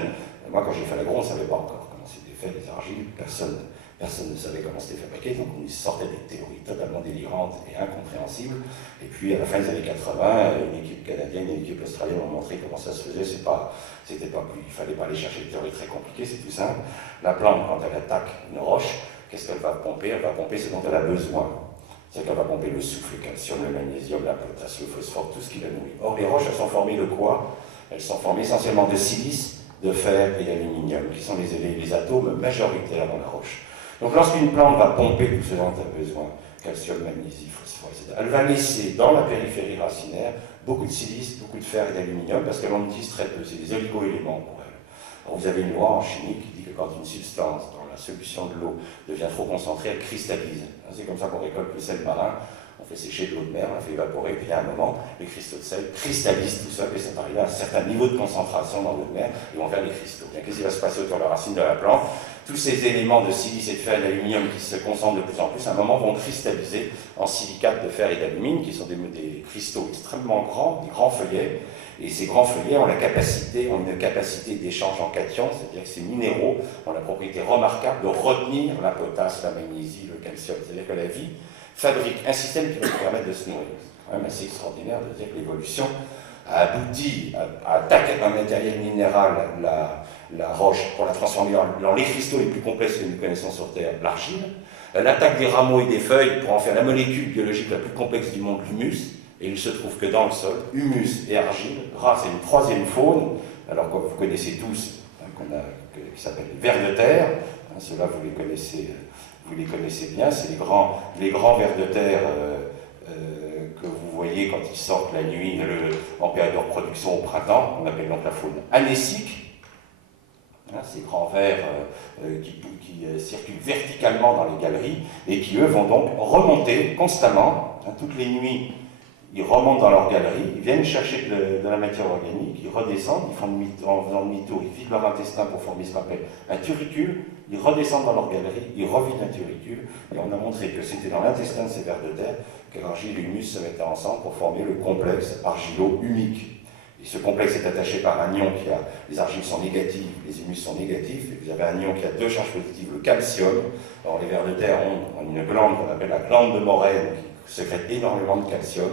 Moi, quand j'ai fait l'agro, on ne savait pas encore comment c'était fait, les argiles. Personne ne savait comment c'était fabriqué, donc on sortait des théories totalement délirantes et incompréhensibles. Et puis, à la fin des années 80, une équipe canadienne et une équipe australienne ont montré comment ça se faisait. Il ne fallait pas aller chercher des théories très compliquées, c'est tout simple. La plante, quand elle attaque une roche, qu'est-ce qu'elle va pomper? Elle va pomper ce dont elle a besoin. C'est-à-dire qu'elle va pomper le soufre, le calcium, le magnésium, la potasse, le phosphore, tout ce qui la nourrit. Or, les roches, elles sont formées de quoi? Elles sont formées essentiellement de silice, de fer et d'aluminium, qui sont les atomes majoritaires dans la roche. Donc, lorsqu'une plante va pomper tout ce dont elle a besoin, calcium, magnésium, phosphore, etc., elle va laisser dans la périphérie racinaire beaucoup de silice, beaucoup de fer et d'aluminium, parce qu'elle en utilise très peu. C'est des oligo-éléments pour elle. Alors, vous avez une loi en chimie qui dit que quand une substance dans la solution de l'eau devient trop concentrée, elle cristallise. C'est comme ça qu'on récolte le sel marin. On fait sécher de l'eau de mer, on la fait évaporer, puis à un moment, les cristaux de sel cristallisent tout seul, et c'est arrivé à un certain niveau de concentration dans l'eau de mer, et vont faire des cristaux. Qu'est-ce qui va se passer autour de la racine de la plante? Tous ces éléments de silice et de fer et d'aluminium qui se concentrent de plus en plus, à un moment, vont cristalliser en silicates de fer et d'alumine, qui sont des cristaux extrêmement grands, des grands feuillets. Et ces grands feuillets ont une capacité d'échange en cations, c'est-à-dire que ces minéraux ont la propriété remarquable de retenir la potasse, la magnésie, le calcium. C'est-à-dire que la vie fabrique un système qui va nous permettre de se nourrir. C'est quand même assez extraordinaire de dire que l'évolution a abouti à attaquer un matériel minéral, la roche, pour la transformer dans les cristaux les plus complexes que nous connaissons sur Terre, l'argile. Elle attaque des rameaux et des feuilles pour en faire la molécule biologique la plus complexe du monde, l'humus. Et il se trouve que dans le sol, humus et argile, grâce à une troisième faune, alors que vous connaissez tous, qui s'appelle les vers de terre, ceux-là vous les connaissez bien, c'est les grands vers de terre que vous voyez quand ils sortent la nuit en période de reproduction au printemps, on appelle donc la faune anécique. Ces grands vers qui circulent verticalement dans les galeries et qui, eux, vont donc remonter constamment, toutes les nuits. Ils remontent dans leur galerie, ils viennent chercher de la matière organique, ils redescendent, en faisant demi-tour, ils vident leur intestin pour former ce qu'on appelle un turricule, ils redescendent dans leur galerie, ils revident un turricule, et on a montré que c'était dans l'intestin de ces vers de terre que l'argile et l'humus se mettaient ensemble pour former le complexe argilo-humique. Et ce complexe est attaché par un ion les argiles sont négatives, les humus sont négatifs, et vous avez un ion qui a deux charges positives, le calcium. Alors les vers de terre ont une glande qu'on appelle la glande de Morène, sécrète énormément de calcium,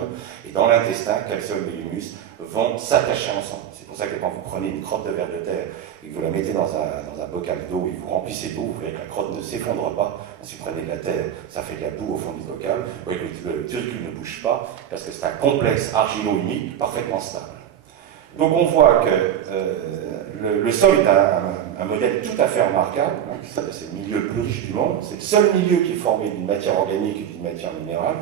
et dans l'intestin, calcium et l'humus vont s'attacher ensemble. C'est pour ça que quand vous prenez une crotte de ver de terre et que vous la mettez dans un bocal d'eau et vous remplissez d'eau, vous voyez que la crotte ne s'effondre pas. Si vous prenez de la terre, ça fait de la boue au fond du bocal. Vous voyez que le turricule ne bouge pas, parce que c'est un complexe argilo-humique parfaitement stable. Donc on voit que le sol est un modèle tout à fait remarquable, c'est le milieu le plus riche du monde, c'est le seul milieu qui est formé d'une matière organique et d'une matière minérale.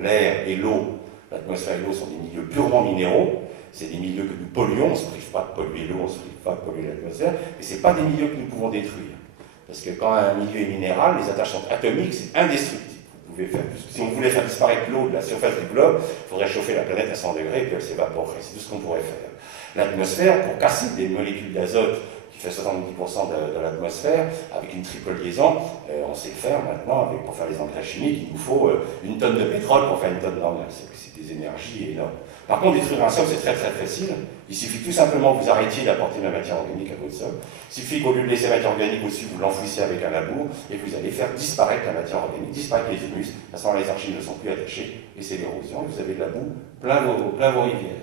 L'air et l'eau, l'atmosphère et l'eau sont des milieux purement minéraux, c'est des milieux que nous polluons, on ne se prive pas de polluer l'eau, on ne se prive pas de polluer l'atmosphère, mais ce n'est pas des milieux que nous pouvons détruire. Parce que quand un milieu est minéral, les attaches sont atomiques, c'est indestructible. Si on voulait faire disparaître l'eau de la surface du globe, il faudrait chauffer la planète à 100 degrés et puis elle s'évaporerait. C'est tout ce qu'on pourrait faire. L'atmosphère, pour casser des molécules d'azote qui fait 70% de l'atmosphère, avec une triple liaison. On sait le faire maintenant, pour faire les engrais chimiques, il nous faut une tonne de pétrole pour faire une tonne d'engrais. C'est des énergies énormes. Par contre, détruire un sol, c'est très très facile. Il suffit tout simplement que vous arrêtiez d'apporter de la matière organique à votre sol. Il suffit qu'au lieu de laisser la matière organique au-dessus, vous l'enfouissiez avec un labour, et vous allez faire disparaître la matière organique, disparaître les humus. À ce moment, les archives ne sont plus attachées, et c'est l'érosion, vous avez de la boue plein vos rivières.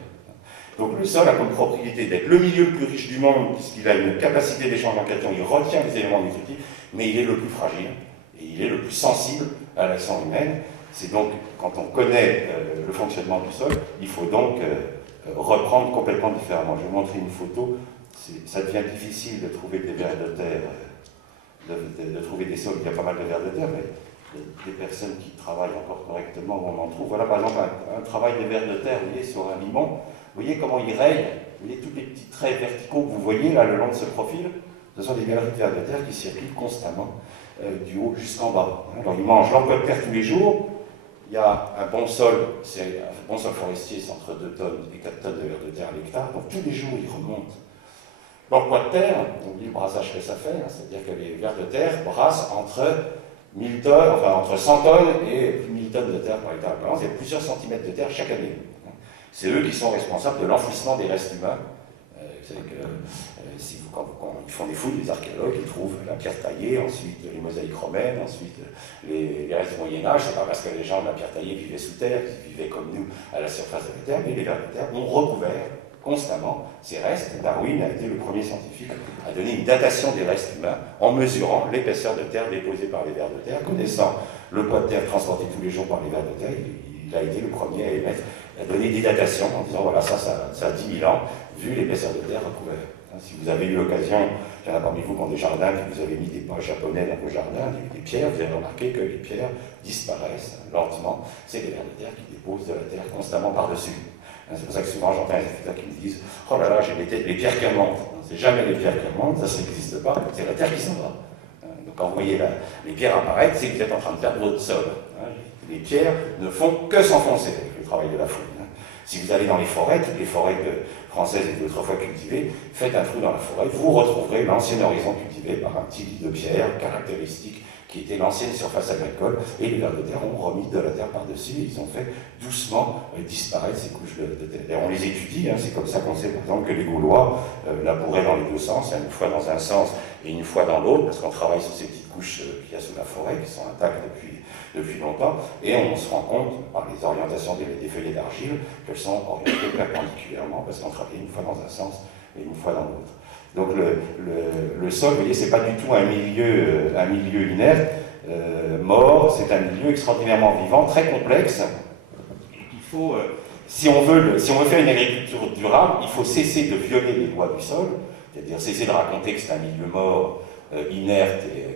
Donc le sol a comme propriété d'être le milieu le plus riche du monde, puisqu'il a une capacité d'échange en cation, il retient les éléments nutritifs, mais il est le plus fragile, et il est le plus sensible à l'action humaine. C'est donc, quand on connaît le fonctionnement du sol, il faut donc reprendre complètement différemment. Je vais vous montrer une photo. Ça devient difficile de trouver des vers de terre, de trouver des sols où il y a pas mal de vers de terre, mais des personnes qui travaillent encore correctement, on en trouve. Voilà par exemple un travail de vers de terre, vous voyez, sur un limon. Vous voyez comment il raye, vous voyez tous les petits traits verticaux que vous voyez là le long de ce profil, ce sont des galeries de vers de terre qui circulent constamment du haut jusqu'en bas. Alors ils mangent l'emploi de terre tous les jours. Il y a un bon sol, un bon sol forestier, c'est entre 2 tonnes et 4 tonnes de vers de terre à l'hectare, donc tous les jours ils remontent. L'emploi de terre, on dit le brassage que ça fait, c'est-à-dire que les vers de terre brassent entre 1000 tonnes, enfin entre 100 tonnes et plus de 1000 tonnes de terre par hectare. Il y a plusieurs centimètres de terre chaque année. C'est eux qui sont responsables de l'enfouissement des restes humains. Vous savez que quand ils font des fouilles, les archéologues, ils trouvent la pierre taillée, ensuite les mosaïques romaines, ensuite les restes du Moyen-Âge. C'est pas parce que les gens de la pierre taillée vivaient sous terre, qu'ils vivaient comme nous à la surface de la terre, mais les vers de terre ont recouvert constamment ces restes. Darwin a été le premier scientifique à donner une datation des restes humains en mesurant l'épaisseur de terre déposée par les vers de terre. Connaissant le poids de terre transporté tous les jours par les vers de terre, il a été le premier à donner des datations en disant voilà, ça a 10 000 ans, vu l'épaisseur de terre recouverte. Si vous avez eu l'occasion, il y en a parmi vous qui ont des jardins, que vous avez mis des pas japonais dans vos jardins, des pierres, vous avez remarqué que les pierres disparaissent lentement. C'est des vers de terre qui déposent de la terre constamment par-dessus. C'est pour ça que souvent j'entends les agriculteurs qui me disent oh là là, j'ai les pierres qui remontent. C'est jamais les pierres qui remontent, ça n'existe pas, c'est la terre qui s'en va. Donc quand vous voyez les pierres apparaître, c'est que vous êtes en train de perdre votre sol. Les pierres ne font que s'enfoncer avec le travail de la fouille. Si vous allez dans les forêts, toutes les forêts françaises et d'autrefois cultivées, faites un trou dans la forêt, vous retrouverez l'ancien horizon cultivé par un petit lit de pierre caractéristique qui était l'ancienne surface agricole, et les vers de terre ont remis de la terre par-dessus, et ils ont fait doucement disparaître ces couches de terre. Et on les étudie, c'est comme ça qu'on sait par exemple que les Gaulois labouraient dans les deux sens, une fois dans un sens et une fois dans l'autre, parce qu'on travaille sur ces petites couches qu'il y a sous la forêt, qui sont intactes depuis longtemps, et on se rend compte, par les orientations des feuillets d'argile, qu'elles sont orientées perpendiculairement, parce qu'on travaille une fois dans un sens et une fois dans l'autre. Donc le sol, vous voyez, c'est pas du tout un milieu inerte, mort, c'est un milieu extraordinairement vivant, très complexe. Il faut, si on veut faire une agriculture durable, il faut cesser de violer les lois du sol, c'est-à-dire cesser de raconter que c'est un milieu mort, inerte et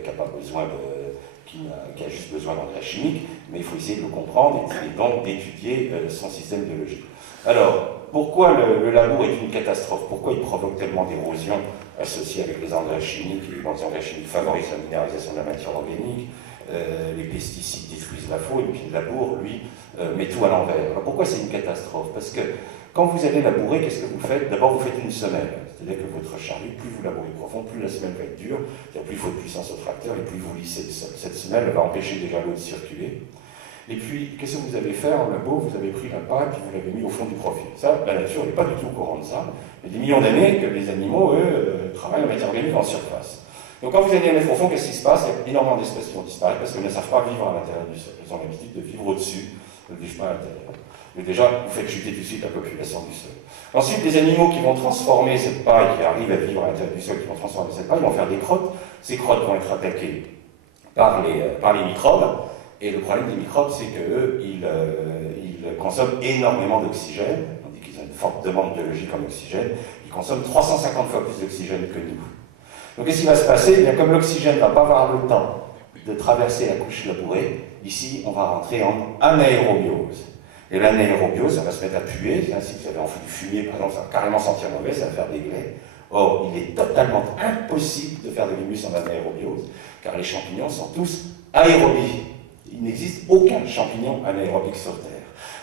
qui a juste besoin d'engrais chimiques, mais il faut essayer de le comprendre et donc d'étudier son système biologique. Alors, pourquoi le labour est une catastrophe? Pourquoi il provoque tellement d'érosion associée avec les engrais chimiques? Les engrais chimiques favorisent la minéralisation de la matière organique, les pesticides détruisent la faune, et puis le labour, lui, met tout à l'envers. Alors pourquoi c'est une catastrophe? Parce que quand vous allez labourer, qu'est-ce que vous faites? D'abord, vous faites une semelle. C'est-à-dire que votre charrue, plus vous labourez profond, plus la semelle va être dure, plus il faut de puissance au tracteur, et plus vous lissez le sol. Cette semelle va empêcher déjà l'eau de circuler. Et puis, qu'est-ce que vous avez fait en labo? Vous avez pris la paille et puis vous l'avez mis au fond du profil. Ça, la nature n'est pas du tout au courant de ça. Il y a des millions d'années que les animaux, eux, travaillent la matière organique en surface. Donc quand vous allez la mettre au fond, qu'est-ce qui se passe? Il y a énormément d'espèces qui vont disparaître parce qu'elles ne savent pas vivre à l'intérieur du sol. Elles ont l'habitude de vivre au-dessus, elles ne vivent pas à l'intérieur. Mais déjà, vous faites chuter tout de suite la population du sol. Ensuite, les animaux qui vont transformer cette paille, qui arrivent à vivre à l'intérieur du sol, qui vont transformer cette paille, ils vont faire des crottes. Ces crottes vont être attaquées par les microbes. Et le problème des microbes, c'est qu'eux, ils consomment énormément d'oxygène. On dit qu'ils ont une forte demande biologique en oxygène. Ils consomment 350 fois plus d'oxygène que nous. Donc qu'est-ce qui va se passer? Eh bien, comme l'oxygène ne va pas avoir le temps de traverser la couche labourée, ici, on va rentrer en anaérobiose. Et l'anaérobiose, ça va se mettre à puer. Si vous avez envie de fumer, par exemple, ça va carrément sentir mauvais, ça va faire des glaies. Or, il est totalement impossible de faire de l'humus en anaérobiose, car les champignons sont tous aérobies. Il n'existe aucun champignon anaérobique sur Terre.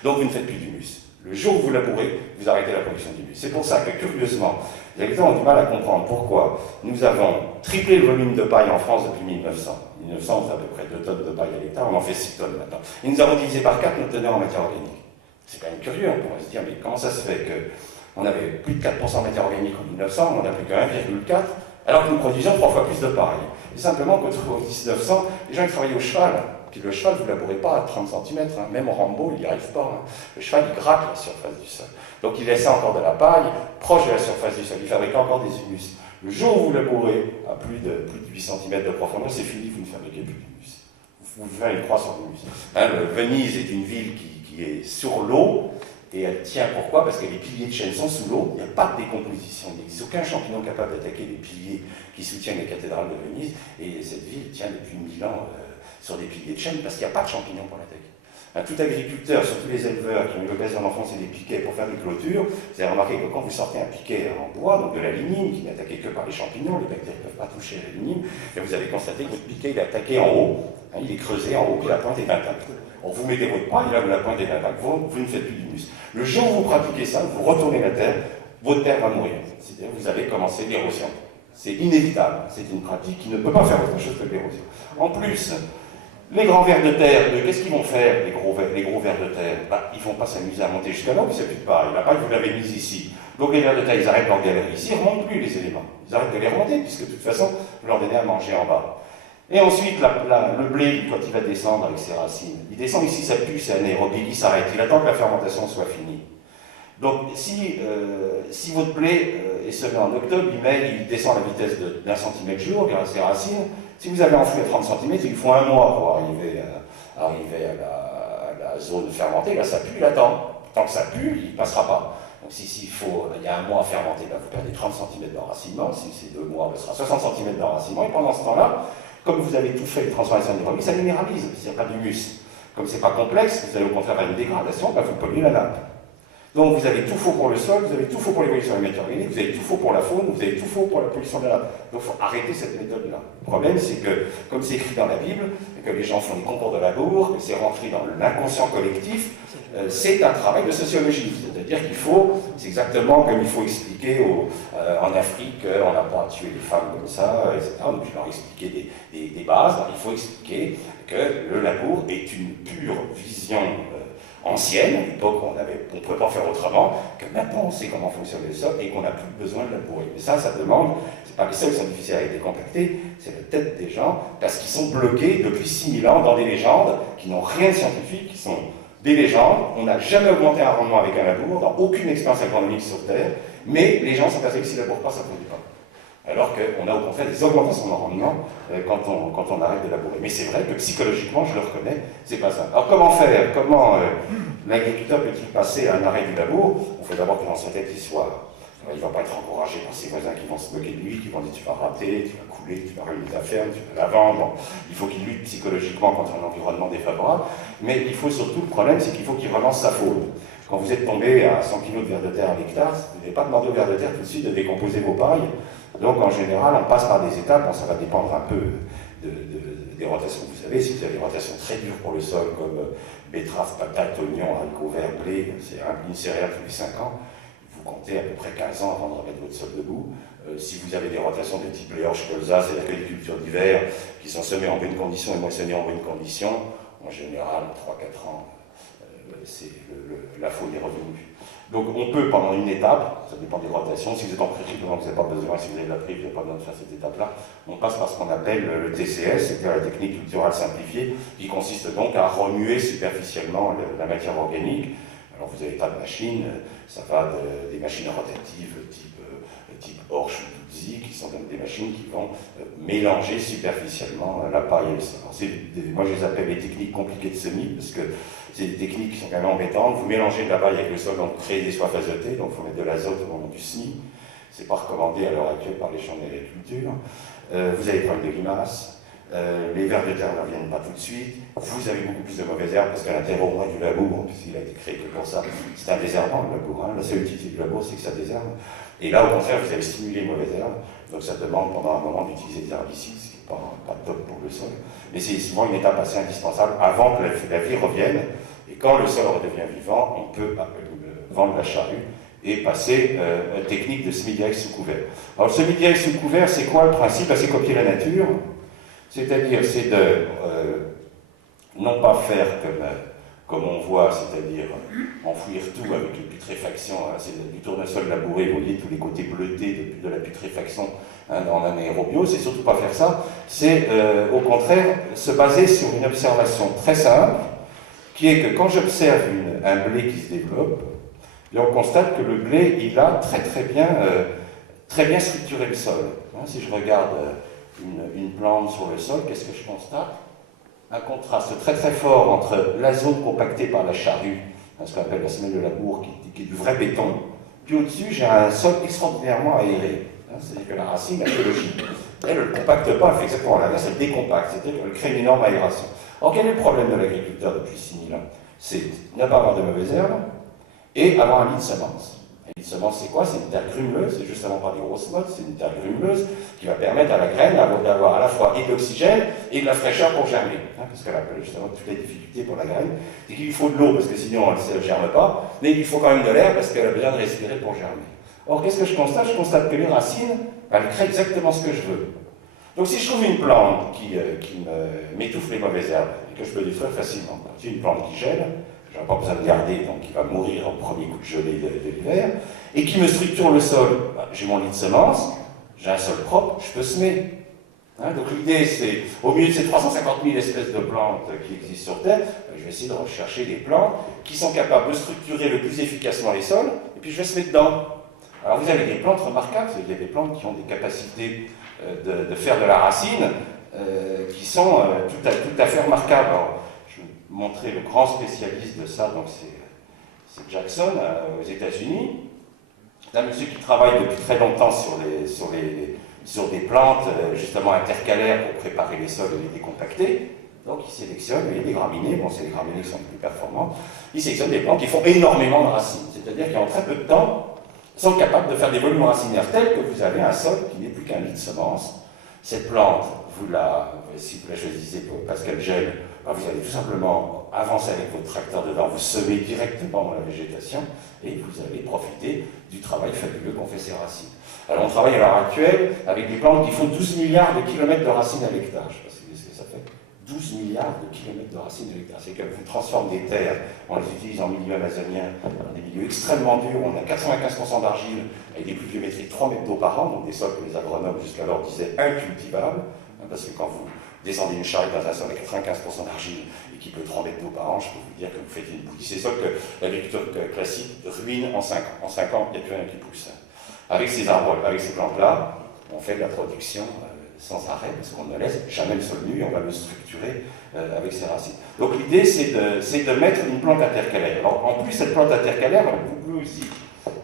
Donc vous ne faites plus d'humus. Le jour où vous labourez, vous arrêtez la production d'humus. C'est pour ça que, curieusement, les agriculteurs ont du mal à comprendre pourquoi nous avons triplé le volume de paille en France depuis 1900. 1900, c'est à peu près 2 tonnes de paille à l'hectare, on en fait 6 tonnes maintenant. Et nous avons divisé par 4 notre teneur en matière organique. C'est quand même curieux, on pourrait se dire, mais comment ça se fait qu'on avait plus de 4% de matière organique en 1900, on n'a plus que 1,4, alors que nous produisions 3 fois plus de paille. Et simplement qu'en 1900, les gens ils travaillaient au cheval. Puis le cheval, vous ne labourez pas à 30 cm, hein. Même au Rambo, il n'y arrive pas. Hein. Le cheval, il gratte la surface du sol. Donc il laissait encore de la paille proche de la surface du sol. Il fabriquait encore des humus. Le jour où vous labourez à plus de 8 cm de profondeur, c'est fini, vous ne fabriquez plus d'humus. Vous faites une croix sur l'humus. Hein, Venise est une ville qui est sur l'eau, et elle tient pourquoi? Parce que les piliers de chêne sont sous l'eau, il n'y a pas de décomposition, il n'existe aucun champignon capable d'attaquer les piliers qui soutiennent les cathédrales de Venise, et cette ville tient depuis 1000 ans sur des piliers de chêne parce qu'il n'y a pas de champignons pour l'attaquer. Tout agriculteur, surtout les éleveurs qui ont eu l'occasion d'enfoncer des piquets pour faire des clôtures, vous avez remarqué que quand vous sortez un piquet en bois, donc de la lignine, qui n'est attaqué que par les champignons, les bactéries ne peuvent pas toucher la lignine, et vous avez constaté que votre piquet il est attaqué en haut, hein, il est creusé en haut, que la pointe est intacte. Alors vous mettez votre paille, là où la pointe est intacte, vous ne faites plus d'humus. Le jour où vous pratiquez ça, vous retournez la terre, votre terre va mourir. C'est-à-dire que vous avez commencé l'érosion. C'est inévitable, c'est une pratique qui ne peut pas faire autre chose que l'érosion. En plus, les grands vers de terre, qu'est-ce qu'ils vont faire, les gros vers de terre? Ils ne vont pas s'amuser à monter jusqu'à là, puis c'est plus de paille. La paille, vous l'avez mise ici. Donc les vers de terre, ils arrêtent leur galerie ici, ils ne remontent plus les éléments. Ils arrêtent de les remonter, puisque de toute façon, vous leur donnez à manger en bas. Et ensuite, le blé, quand il va descendre avec ses racines, il descend ici, ça pue, c'est anaérobie, il s'arrête. Il attend que la fermentation soit finie. Donc, si votre blé est semé en octobre, il descend à la vitesse d'1 centimètre jour grâce à ses racines. Si vous avez enfoui à 30 cm, il faut 1 mois pour arriver à la zone fermentée. Là, ça pue, il attend. Tant que ça pue, il ne passera pas. Donc, il y a 1 mois à fermenter, vous perdez 30 cm d'enracinement. Si c'est 2 mois, ce sera 60 cm d'enracinement. Et pendant ce temps-là, comme vous avez tout fait, les transformations anaérobies, ça minéralise. Il n'y a pas d'humus. Comme ce n'est pas complexe, vous allez au contraire faire une dégradation, vous polluez la nappe. Donc vous avez tout faux pour le sol, vous avez tout faux pour l'évolution des matières organiques, vous avez tout faux pour la faune, vous avez tout faux pour la pollution de la nappe. Donc il faut arrêter cette méthode-là. Le problème, c'est que, comme c'est écrit dans la Bible, et que les gens font des concours de labour, que c'est rentré dans l'inconscient collectif, c'est un travail de sociologie. C'est-à-dire qu'il faut, c'est exactement comme il faut expliquer en Afrique, on n'a pas tué les femmes comme ça, etc. Donc je leur expliquer des bases. Il faut expliquer que le labour est une pure vision ancienne, à l'époque on ne pouvait pas faire autrement, que maintenant on sait comment fonctionne le sol et qu'on n'a plus besoin de labourer. Mais ça demande, c'est pas les sols qui sont difficiles à être décompactés, c'est la tête des gens, parce qu'ils sont bloqués depuis 6000 ans dans des légendes qui n'ont rien de scientifique, qui sont des légendes. On n'a jamais augmenté un rendement avec un labour, dans aucune expérience agronomique sur Terre, mais les gens sont persuadés que s'ils ne labourent pas, ça ne produit pas. Alors qu'on a au contraire des augmentations de rendement quand on arrête de labourer. Mais c'est vrai que psychologiquement, je le reconnais, c'est pas ça. Alors comment faire? Comment l'agriculteur peut-il passer à un arrêt du labour? Il faut d'abord que dans sa tête, il ne va pas être encouragé par ses voisins qui vont se moquer de lui, qui vont dire tu vas rater, tu vas couler, tu vas ruiner ta ferme, tu vas la vendre. Bon, il faut qu'il lutte psychologiquement contre un environnement défavorable. Mais il faut surtout, le problème, c'est qu'il faut qu'il relance sa faune. Quand vous êtes tombé à 100 kg de vers de terre à l'hectare, vous n'avez pas demandé au vers de terre tout de suite de décomposer vos pailles. Donc en général, on passe par des étapes, bon, ça va dépendre un peu des rotations que vous avez. Si vous avez des rotations très dures pour le sol, comme betterave, patate, oignon, haricots verts, blé, c'est une céréale tous les 5 ans, vous comptez à peu près 15 ans avant de remettre votre sol debout. Si vous avez des rotations de type Léorche, colza, c'est-à-dire que des cultures d'hiver qui sont semées en bonnes conditions et moissonnées en bonnes conditions, en général, 3-4 ans, la faune est revenue. Donc on peut, pendant une étape, ça dépend des rotations, si vous êtes en prairie, vous n'avez pas besoin, si vous avez de la prairie, vous n'avez pas besoin de faire cette étape-là, on passe par ce qu'on appelle le TCS, c'est-à-dire la technique culturale simplifiée, qui consiste donc à remuer superficiellement la matière organique. Alors vous n'avez pas de machine, ça va des machines rotatives type Horsch ou Tutsi, qui sont donc des machines qui vont mélanger superficiellement la paille et le sol. Moi je les appelle les techniques compliquées de semis, parce que c'est des techniques qui sont quand même embêtantes. Vous mélangez de la paille avec le sol, donc créez des soifs azotées, donc il faut mettre de l'azote au moment du semis. Ce n'est pas recommandé à l'heure actuelle par les champs d'agriculture. Vous avez des problèmes de limaces. Les vers de terre ne reviennent pas tout de suite. Vous avez beaucoup plus de mauvaises herbes parce qu'à l'intérieur au moins du labour, puisqu'il a été créé que pour ça, c'est un désherbant le labour. La seule utilité du labour, c'est que ça désherbe. Et là, au contraire, vous avez stimulé les mauvaises herbes, donc ça demande pendant un moment d'utiliser des herbicides, ce qui n'est pas top pour le sol. Mais c'est souvent une étape assez indispensable avant que la vie revienne. Et quand le sol redevient vivant, on peut vendre la charrue et passer à une technique de semi-direct sous couvert. Alors le semi-direct sous couvert, c'est quoi le principe? C'est copier la nature, c'est-à-dire c'est de non pas faire comme on voit, c'est-à-dire enfouir tout avec une putréfaction, hein, c'est du tournesol labouré, vous voyez tous les côtés bleutés de la putréfaction hein, dans l'anaérobio, c'est surtout pas faire ça, c'est au contraire se baser sur une observation très simple, qui est que quand j'observe un blé qui se développe, on constate que le blé, il a très bien structuré le sol. Hein, si je regarde une plante sur le sol, qu'est-ce que je constate? Un contraste très fort entre la zone compactée par la charrue, hein, ce qu'on appelle la semelle de labour, qui est du vrai béton, puis au-dessus, j'ai un sol extraordinairement aéré. Hein, c'est-à-dire que la racine archéologique, elle ne le compacte pas, elle fait exactement l'inverse, elle décompacte, c'est-à-dire qu'elle crée une énorme aération. Alors quel est le problème de l'agriculteur depuis 6000 ans? C'est ne pas avoir de mauvaises herbes et avoir un lit de semences. Un lit de semences, c'est quoi? C'est une terre grumeleuse, c'est justement pas des grosses mottes, c'est une terre grumeleuse qui va permettre à la graine d'avoir à la fois et de l'oxygène et de la fraîcheur pour germer. Hein, parce qu'elle a justement toutes les difficultés pour la graine, c'est qu'il lui faut de l'eau parce que sinon elle ne germe pas, mais il lui faut quand même de l'air parce qu'elle a besoin de respirer pour germer. Or, qu'est-ce que je constate? Je constate que les racines, elles créent exactement ce que je veux. Donc si je trouve une plante qui m'étouffe les mauvaises herbes et que je peux détruire facilement, c'est une plante qui gèle, je n'ai pas besoin de garder, donc il va mourir au premier coup de gelée de l'hiver, et qui me structure le sol, j'ai mon lit de semences, j'ai un sol propre, je peux semer. Hein, donc l'idée c'est, au milieu de ces 350 000 espèces de plantes qui existent sur Terre, je vais essayer de rechercher des plantes qui sont capables de structurer le plus efficacement les sols, et puis je vais semer dedans. Alors vous avez des plantes remarquables, il y a des plantes qui ont des capacités de faire de la racine qui sont tout à fait remarquables. Alors, je vais vous montrer le grand spécialiste de ça, donc c'est Jackson aux États-Unis. C'est un monsieur qui travaille depuis très longtemps sur des plantes justement intercalaires pour préparer les sols et les décompacter. Donc il sélectionne, il y a des graminées, bon c'est les graminées qui sont les plus performantes, il sélectionne des plantes qui font énormément de racines, c'est-à-dire qu'en très peu de temps, sont capables de faire des volumes racinaires tels que vous avez un sol qui n'est plus qu'un lit de semences. Cette plante, si vous la choisissez parce qu'elle gèle, vous allez tout simplement avancer avec votre tracteur dedans, vous semez directement dans la végétation et vous allez profiter du travail fabuleux qu'ont fait ces racines. Alors on travaille à l'heure actuelle avec des plantes qui font 12 milliards de kilomètres de racines à l'hectare. Je ne sais pas ce que ça fait. 12 milliards de kilomètres de racines à l'hectare. C'est qu'elles vous transforment des terres, on les utilise en milieu amazonien, dans des milieux extrêmement durs, on a 95% d'argile avec des pluviométries de 3 mètres d'eau par an, donc des sols que les agronomes jusqu'alors disaient incultivables, parce que quand vous descendez une charrue dans un sol avec 95% d'argile et qui pleut 3 mètres d'eau par an, je peux vous dire que vous faites une bouillie. C'est ça que l'agriculture classique ruine en 5 ans. En 5 ans, il n'y a plus rien qui pousse. Avec ces arbres, avec ces plantes-là, on fait de la production sans arrêt, parce qu'on ne laisse jamais le sol nu et on va le structurer avec ses racines. Donc l'idée, c'est de mettre une plante intercalaire. Alors, en plus, cette plante intercalaire, vous pouvez aussi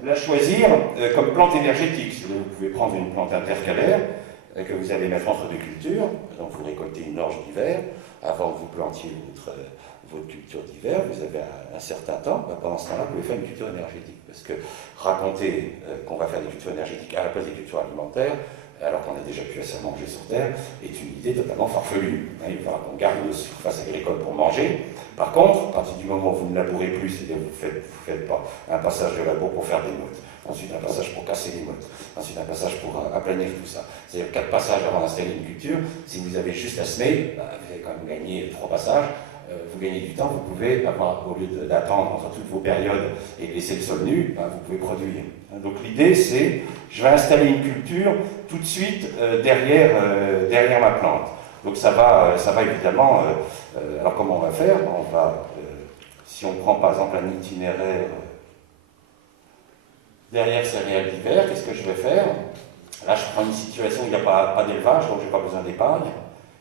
la choisir comme plante énergétique. Vous pouvez prendre une plante intercalaire que vous allez mettre entre deux cultures, donc vous récoltez une orge d'hiver, avant que vous plantiez votre culture d'hiver, vous avez un certain temps, pendant ce temps-là, vous pouvez faire une culture énergétique. Parce que raconter qu'on va faire des cultures énergétiques à la place des cultures alimentaires, alors qu'on a déjà plus assez à manger sur Terre, est une idée totalement farfelue. Il faudra qu'on garde de surface agricole pour manger. Par contre, à partir du moment où vous ne labourez plus, c'est-à-dire vous faites pas un passage de labour pour faire des mottes, ensuite un passage pour casser les mottes, ensuite un passage pour aplanir tout ça. C'est-à-dire 4 passages avant d'installer une culture. Si vous avez juste à semer, vous avez quand même gagné 3 passages. Vous gagnez du temps, vous pouvez avoir, au lieu d'attendre entre toutes vos périodes et de laisser le sol nu, vous pouvez produire. Donc l'idée c'est, je vais installer une culture tout de suite derrière ma plante. Donc ça va évidemment, alors comment on va faire? Si on prend par exemple un itinéraire derrière céréales d'hiver, qu'est-ce que je vais faire? Là je prends une situation où il n'y a pas d'élevage, donc je n'ai pas besoin d'épargne.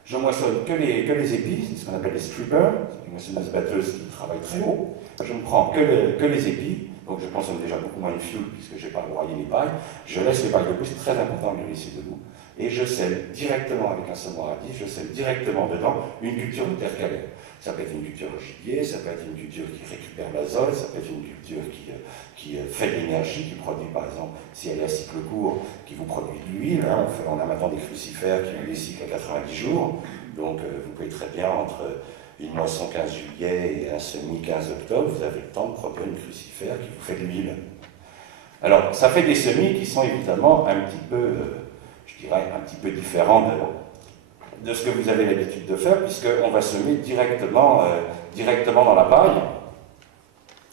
Je moissonne que les épis, c'est ce qu'on appelle les strippers, c'est une moissonneuse batteuse qui travaille très haut. Je ne prends que les épis, donc je consomme déjà beaucoup moins de fuel puisque je n'ai pas broyé les pailles. Je laisse les pailles de plus, c'est très important de les laisser debout. Et je sème directement avec un semoir à tige, je sème directement dedans une culture intercalaire. Ça peut être une culture au gibier, ça peut être une culture qui récupère l'azote, ça peut être une culture qui fait de l'énergie, qui produit par exemple, si elle est à cycle court, qui vous produit de l'huile. Hein, on a maintenant des crucifères qui ont des cycles à 90 jours, donc vous pouvez très bien entre une moisson 15 juillet et un semis 15 octobre, vous avez le temps de prendre une crucifère qui vous fait de l'huile. Alors, ça fait des semis qui sont évidemment un petit peu, je dirais, un petit peu différents de ce que vous avez l'habitude de faire, puisqu'on va semer directement dans la paille.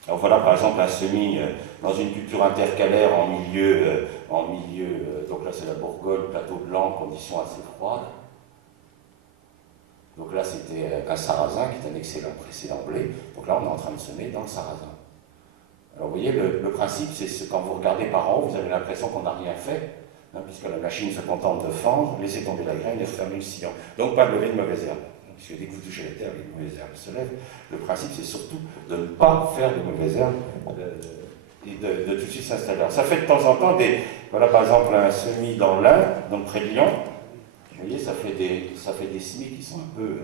Alors voilà par exemple un semis dans une culture intercalaire en milieu, donc là c'est la Bourgogne, plateau blanc, conditions assez froides. Donc là c'était un sarrasin qui est un excellent précédent blé, donc là on est en train de semer dans le sarrasin. Alors vous voyez, le principe c'est quand vous regardez par en haut, vous avez l'impression qu'on n'a rien fait, hein, puisque la machine se contente de fendre, laisser tomber la graine et refermer le sillon. Donc pas de lever de mauvaises herbes. Puisque dès que vous touchez la terre, les mauvaises herbes se lèvent. Le principe, c'est surtout de ne pas faire de mauvaises herbes et de tout de suite s'installer. Ça fait de temps en temps voilà par exemple un semis dans l'Ain, donc près de Lyon. Vous voyez, ça fait des semis qui sont un peu...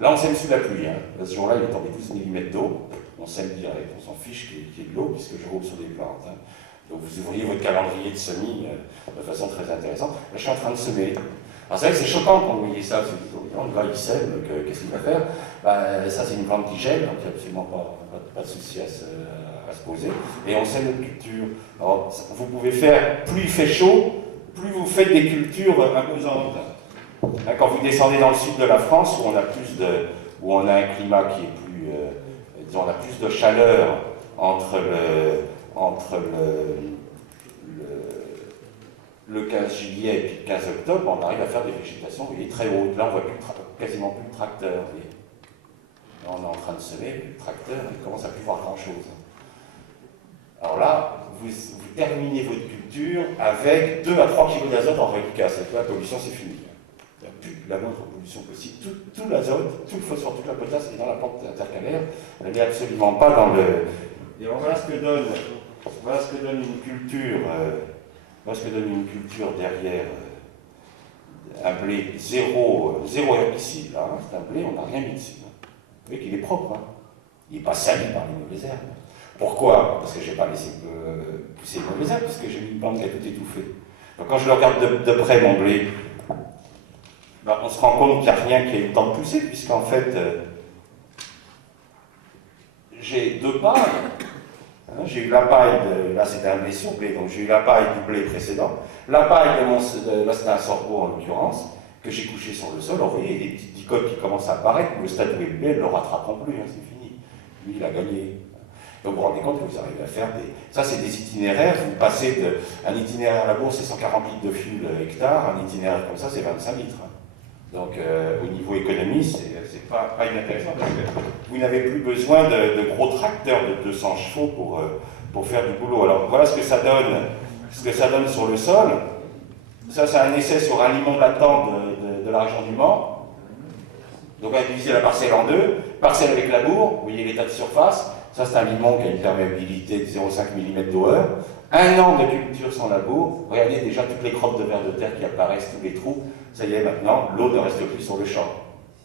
Là, on sème sous la pluie. Hein. Ce jour-là, il est tombé 12 mm d'eau. On sème direct, on s'en fiche qu'il y ait de l'eau, puisque je roule sur des plantes. Hein. Donc vous ouvriez votre calendrier de semis de façon très intéressante. Là, je suis en train de semer. Alors c'est vrai que c'est choquant quand vous voyez ça, le gars il sème, qu'est-ce qu'il va faire? Ça c'est une plante qui gèle, donc il n'y a absolument pas de souci à se poser. Et on sème notre culture. Alors vous pouvez faire, plus il fait chaud, plus vous faites des cultures imposantes. Quand vous descendez dans le sud de la France, où on a un climat qui est plus, disons, on a plus de chaleur entre le 15 juillet et puis le 15 octobre, on arrive à faire des végétations, vous voyez, très hautes. Là, on ne voit quasiment plus le tracteur. Là, on est en train de semer, le tracteur, il commence à plus voir grand-chose. Alors là, vous terminez votre culture avec 2 à 3 kg d'azote en reliquat. C'est que la pollution, c'est fini. Il n'y a plus la moindre pollution possible. Tout l'azote, tout le phosphore, toute la potasse est dans la plante intercalaire. Elle n'est absolument pas dans le... Et voilà ce que donne une culture... Parce que donne une culture derrière un blé zéro herbicide, là, hein, c'est un blé, on n'a rien mis dessus. Hein. Vous voyez qu'il est propre, hein. Il n'est pas sali par les mauvaises herbes. Pourquoi? Parce que je n'ai pas laissé pousser les mauvaises herbes, parce que j'ai mis une plante qui a tout étouffé. Donc quand je le regarde de près, mon blé, on se rend compte qu'il n'y a rien qui ait eu le temps de pousser, puisqu'en fait, j'ai 2 pailles. J'ai eu la paille, là c'était un blé sur blé, donc j'ai eu la paille du blé précédent, la paille là c'était un sorgho en l'occurrence, que j'ai couché sur le sol. Alors vous voyez, des petites dicotes qui commencent à apparaître, le stade où est le blé, ne le rattraperont plus, hein, c'est fini. Lui il a gagné. Donc vous vous rendez compte que vous arrivez à faire des... Ça c'est des itinéraires, vous passez un itinéraire à la bourse c'est 140 litres de fuel hectare, un itinéraire comme ça c'est 25 litres. Hein. Donc au niveau économie, c'est pas inintéressant parce que vous n'avez plus besoin de gros tracteurs de 200 chevaux pour faire du boulot. Alors voilà ce que ça donne sur le sol. Ça c'est un essai sur un limon latent de la région du Mans. Donc on a divisé la parcelle en 2, parcelle avec labour, vous voyez l'état de surface. Ça c'est un limon qui a une perméabilité de 0,5 mm d'eau. 1 an de culture sans labour, regardez déjà toutes les crottes de vers de terre qui apparaissent, tous les trous. Ça y est, maintenant, l'eau ne reste plus sur le champ.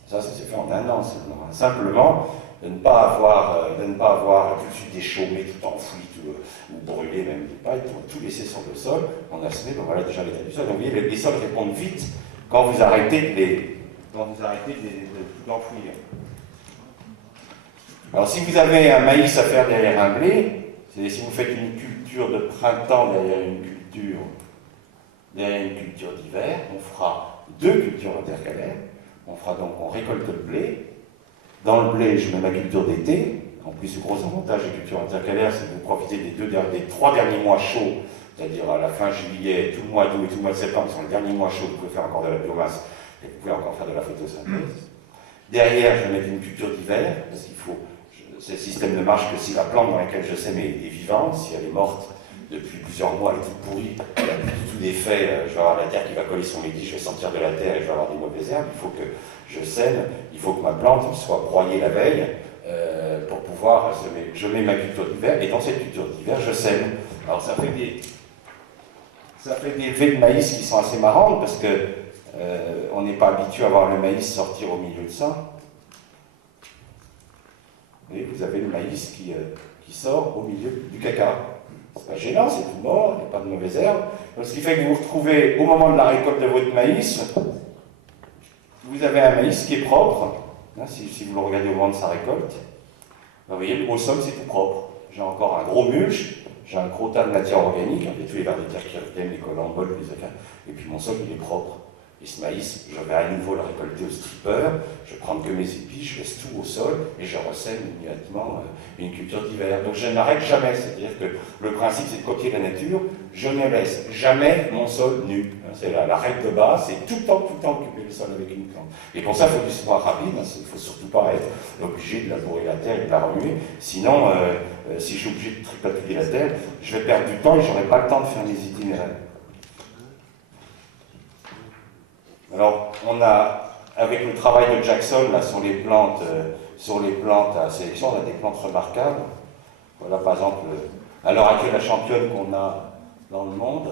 Ça s'est fait en 1 an seulement. Simplement, de ne pas avoir tout de suite déchaumé, tout enfoui, ou brûlé même des pailles, tout laisser sur le sol. On a semé, donc voilà déjà l'état du sol. Donc vous voyez, les sols répondent vite quand vous arrêtez d'enfouir. Alors si vous avez un maïs à faire derrière un blé, c'est si vous faites une culture de printemps derrière une culture d'hiver, on fera 2 cultures intercalaires. On récolte le blé. Dans le blé, je mets ma culture d'été. En plus, le gros avantage des cultures intercalaires, c'est que vous profitez des 3 derniers mois chauds, c'est-à-dire à la fin juillet, tout le mois d'août et tout le mois de septembre, sont les derniers mois chauds, vous pouvez faire encore de la biomasse et vous pouvez encore faire de la photosynthèse. Derrière, je vais mettre une culture d'hiver, parce qu'il faut... Ce système ne marche que si la plante dans laquelle je sème est vivante. Si elle est morte depuis plusieurs mois, elle est toute pourrie, elle n'a plus du tout d'effet, je vais avoir la terre qui va coller sur mes tiges, je vais sortir de la terre et je vais avoir des mauvaises herbes. Il faut que je sème, il faut que ma plante soit broyée la veille pour pouvoir semer. Je mets ma culture d'hiver et dans cette culture d'hiver, je sème. Alors ça fait des vets de maïs qui sont assez marrantes parce que on n'est pas habitué à voir le maïs sortir au milieu de ça. Et vous avez le maïs qui sort au milieu du caca. C'est pas gênant, c'est tout mort, il n'y a pas de mauvaises herbes. Donc, ce qui fait que vous vous retrouvez au moment de la récolte de votre maïs, vous avez un maïs qui est propre, Hein, si vous le regardez au moment de sa récolte, vous voyez, au sol, c'est tout propre. J'ai encore un gros mulch, j'ai un gros tas de matière organique, il y a tous les vers de terre qui reviennent, les colamboles, les acas, et puis mon sol, il est propre. Et ce maïs, je vais à nouveau le récolter au stripper, je prends que mes épis, je laisse tout au sol, et je ressème immédiatement une culture d'hiver. Donc je n'arrête jamais, c'est-à-dire que le principe, c'est de copier la nature, je ne laisse jamais mon sol nu. C'est la règle de base, c'est tout le temps occuper le sol avec une plante. Et pour ça, il faut du soin rapide, il ne faut surtout pas être obligé de labourer la terre et de la remuer. Sinon, si je suis obligé de tripatouiller la terre, je vais perdre du temps et je n'aurai pas le temps de faire mes itinéraires. Alors, on a, avec le travail de Jackson là, sur les plantes à sélection, on a des plantes remarquables. Voilà, par exemple, à l'heure actuelle, la championne qu'on a dans le monde,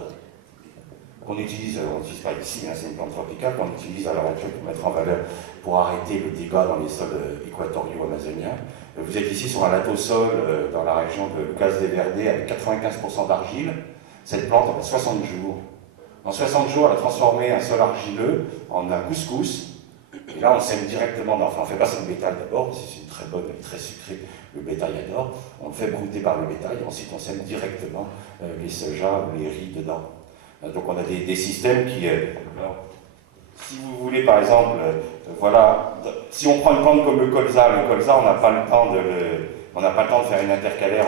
qu'on utilise, on n'utilise pas ici, hein, c'est une plante tropicale qu'on utilise à l'heure actuelle pour mettre en valeur, pour arrêter le dégât dans les sols équatoriaux amazoniens. Vous êtes ici sur un lateau-sol dans la région de Lucas de Verde avec 95% d'argile. Cette plante, en 60 jours. En 60 jours, elle a transformé un sol argileux en un couscous. Et là, on sème directement, enfin, on fait passer le bétail d'abord, parce que c'est une très bonne, elle est très sucrée, le bétail adore. On le fait brouter par le bétail, et ensuite on sème directement les sojas ou les riz dedans. Donc on a des systèmes qui... alors, si vous voulez, par exemple, voilà, si on prend une plante comme le colza, on n'a pas le temps de faire une intercalaire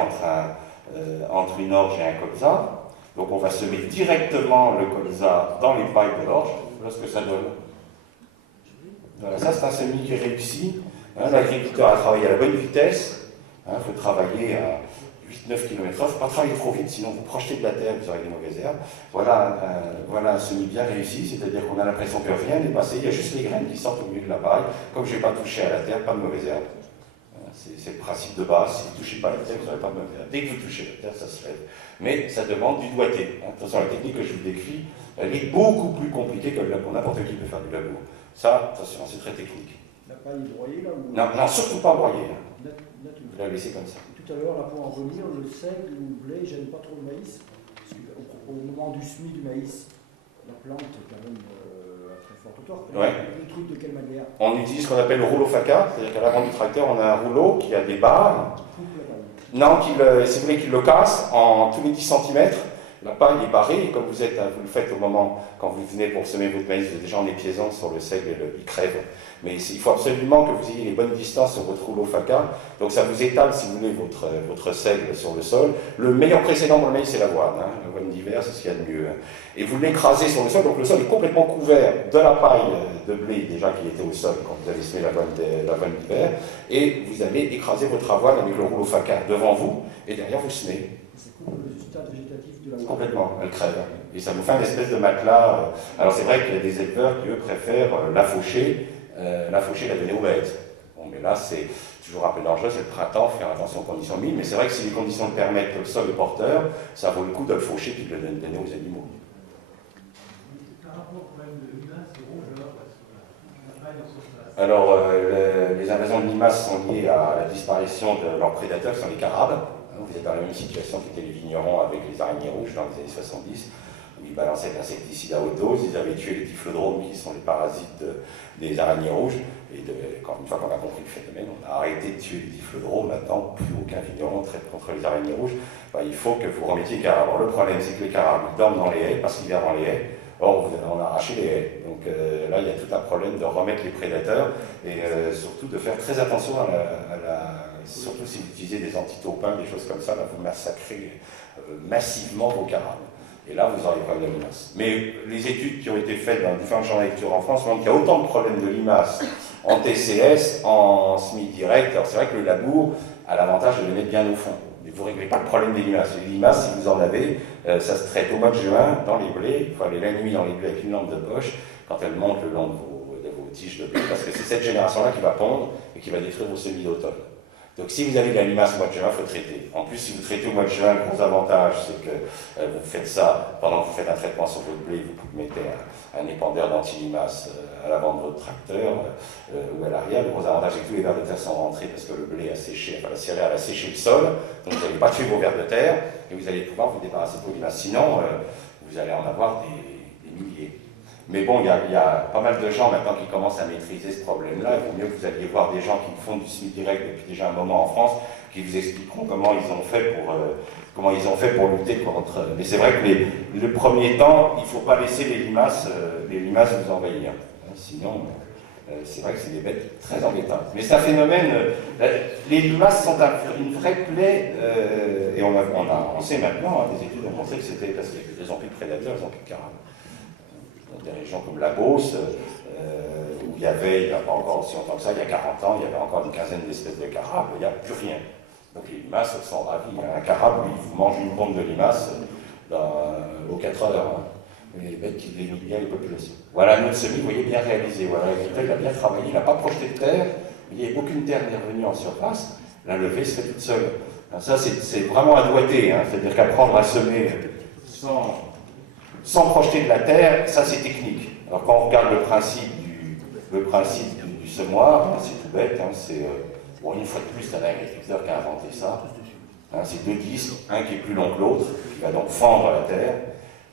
entre une orge et un colza. Donc on va semer directement le colza dans les pailles de l'orge. Voilà ce que ça donne. Voilà, ça c'est un semis qui réussit. Hein, l'agriculteur a travaillé à la bonne vitesse. Il faut travailler à 8-9 km/h. Il ne faut pas travailler trop vite, sinon vous projetez de la terre, vous aurez des mauvaises herbes. Voilà un semis bien réussi, c'est-à-dire qu'on a l'impression que rien n'est passé, il y a juste les graines qui sortent au milieu de la paille. Comme je n'ai pas touché à la terre, pas de mauvaises herbes. C'est le principe de base, si vous ne touchez pas la terre, vous n'aurez pas de mauvaises herbes. Dès que vous touchez la terre, ça se lève. Mais ça demande du doigté. Attention, la technique que je vous décris, elle est beaucoup plus compliquée que le labour. N'importe qui peut faire du labour. Ça, attention, c'est très technique. La paille est broyée là ou... Non, surtout pas broyée. Vous la laissez comme ça. Tout à l'heure, là, pour en revenir, le seigle ou le blé, j'aime pas trop le maïs. Parce qu'au moment du semis du maïs, la plante est quand même à très forte hauteur. Ouais. Le truc de quelle manière? On utilise ce qu'on appelle le rouleau faca, c'est-à-dire qu'à l'avant du tracteur, on a un rouleau qui a des barres. Non, si vous voulez qu'il le casse en tous les 10 cm. La paille est barrée, et comme vous le faites au moment, quand vous venez pour semer votre maïs, vous êtes déjà en épiaisant sur le seigle et il crève. Mais il faut absolument que vous ayez les bonnes distances sur votre rouleau faca. Donc ça vous étale, si vous voulez, votre seigle sur le sol. Le meilleur précédent pour le maïs, c'est l'avoine. Hein. L'avoine d'hiver, c'est ce qu'il y a de mieux. Et vous l'écrasez sur le sol, donc le sol est complètement couvert de la paille de blé déjà qui était au sol quand vous avez semé l'avoine d'hiver. Et vous allez écraser votre avoine avec le rouleau faca devant vous, et derrière vous semez. C'est cool le stade végétatif de la... Complètement, elle crève. Et ça vous fait une espèce de matelas. Alors c'est vrai qu'il y a des éleveurs qui, eux, préfèrent la faucher, la donner aux bêtes. Bon, mais là, c'est toujours un peu dangereux, c'est le printemps, faire attention aux conditions minimes. Mais c'est vrai que si les conditions le permettent, que le sol est porteur, ça vaut le coup de le faucher et de le donner aux animaux. Alors, les invasions de limaces sont liées à la disparition de leurs prédateurs, qui sont les carabes. Vous êtes dans la même situation qu'étaient les vignerons avec les araignées rouges dans les années 70, où ils balançaient de l'insecticide à haute dose, ils avaient tué les typhlodromes qui sont les parasites des araignées rouges, et une fois qu'on a compris le phénomène, on a arrêté de tuer les typhlodromes, maintenant plus aucun vigneron ne traite contre les araignées rouges. Il faut que vous remettiez les carabes. Alors, le problème, c'est que les carabes dorment dans les haies, parce qu'ils vivent dans les haies. Or, on a arraché les haies. Donc là, il y a tout un problème de remettre les prédateurs et surtout de faire très attention surtout si vous utilisez des antitaupins, des choses comme ça, là, vous massacrez massivement vos carabes. Et là, vous aurez pas de limaces. Mais les études qui ont été faites dans différentes champs de lecture en France montrent qu'il y a autant de problèmes de limaces en TCS, en SMI direct. Alors c'est vrai que le labour a l'avantage de les mettre bien au fond. Mais vous ne réglez pas le problème des limaces. Les limaces, si vous en avez, ça se traite au mois de juin dans les blés. Il faut aller la nuit dans les blés avec une lampe de poche quand elle monte le long de vos tiges de blé. Parce que c'est cette génération-là qui va pondre et qui va détruire vos semis d'automne. Donc si vous avez de la limace au mois de juin, il faut traiter. En plus, si vous traitez au mois de juin, le gros avantage, c'est que vous faites ça pendant que vous faites un traitement sur votre blé, vous mettez un épandeur d'anti-limace à l'avant de votre tracteur ou à l'arrière. Le gros avantage, c'est que tous les vers de terre sont rentrés parce que le blé a séché, enfin la céréale a séché le sol, donc vous n'allez pas tuer vos vers de terre et vous allez pouvoir vous débarrasser de vos limaces. Sinon, vous allez en avoir des milliers. Mais bon, il y a pas mal de gens maintenant qui commencent à maîtriser ce problème-là. Il vaut mieux que vous alliez voir des gens qui font du SMIC direct depuis déjà un moment en France, qui vous expliqueront comment ils ont fait pour lutter contre. Mais c'est vrai que le premier temps, il ne faut pas laisser les limaces vous envahir. Sinon, c'est vrai que c'est des bêtes très embêtantes. Mais c'est un phénomène. Les limaces sont une vraie plaie, et on sait maintenant, des études ont montré que c'était parce qu'ils ont plus de prédateurs, ils ont plus de carabes. Dans des régions comme la Beauce, où il n'y a pas encore aussi longtemps que ça, il y a 40 ans, il y avait encore une quinzaine d'espèces de carabes, il n'y a plus rien. Donc les limaces sont ravies. Un carabe, lui, il vous mange une bombe de limaces aux 4 heures. Les bêtes qui dénouent bien les populations. Voilà, notre semis, vous voyez, bien réalisé. Voilà, l'agriculteur, il a bien travaillé, il n'a pas projeté de terre, il n'y a aucune terre n'est revenue en surface, la levée se fait toute seule. Alors ça, c'est vraiment un doigté, hein. C'est-à-dire qu'apprendre à semer sans projeter de la terre, ça c'est technique. Alors quand on regarde le principe du semoir, hein, c'est tout bête, hein, bon, une fois de plus, c'est un agriculteur qui a inventé ça. Hein, c'est 2 disques, un qui est plus long que l'autre, qui va donc fendre la terre.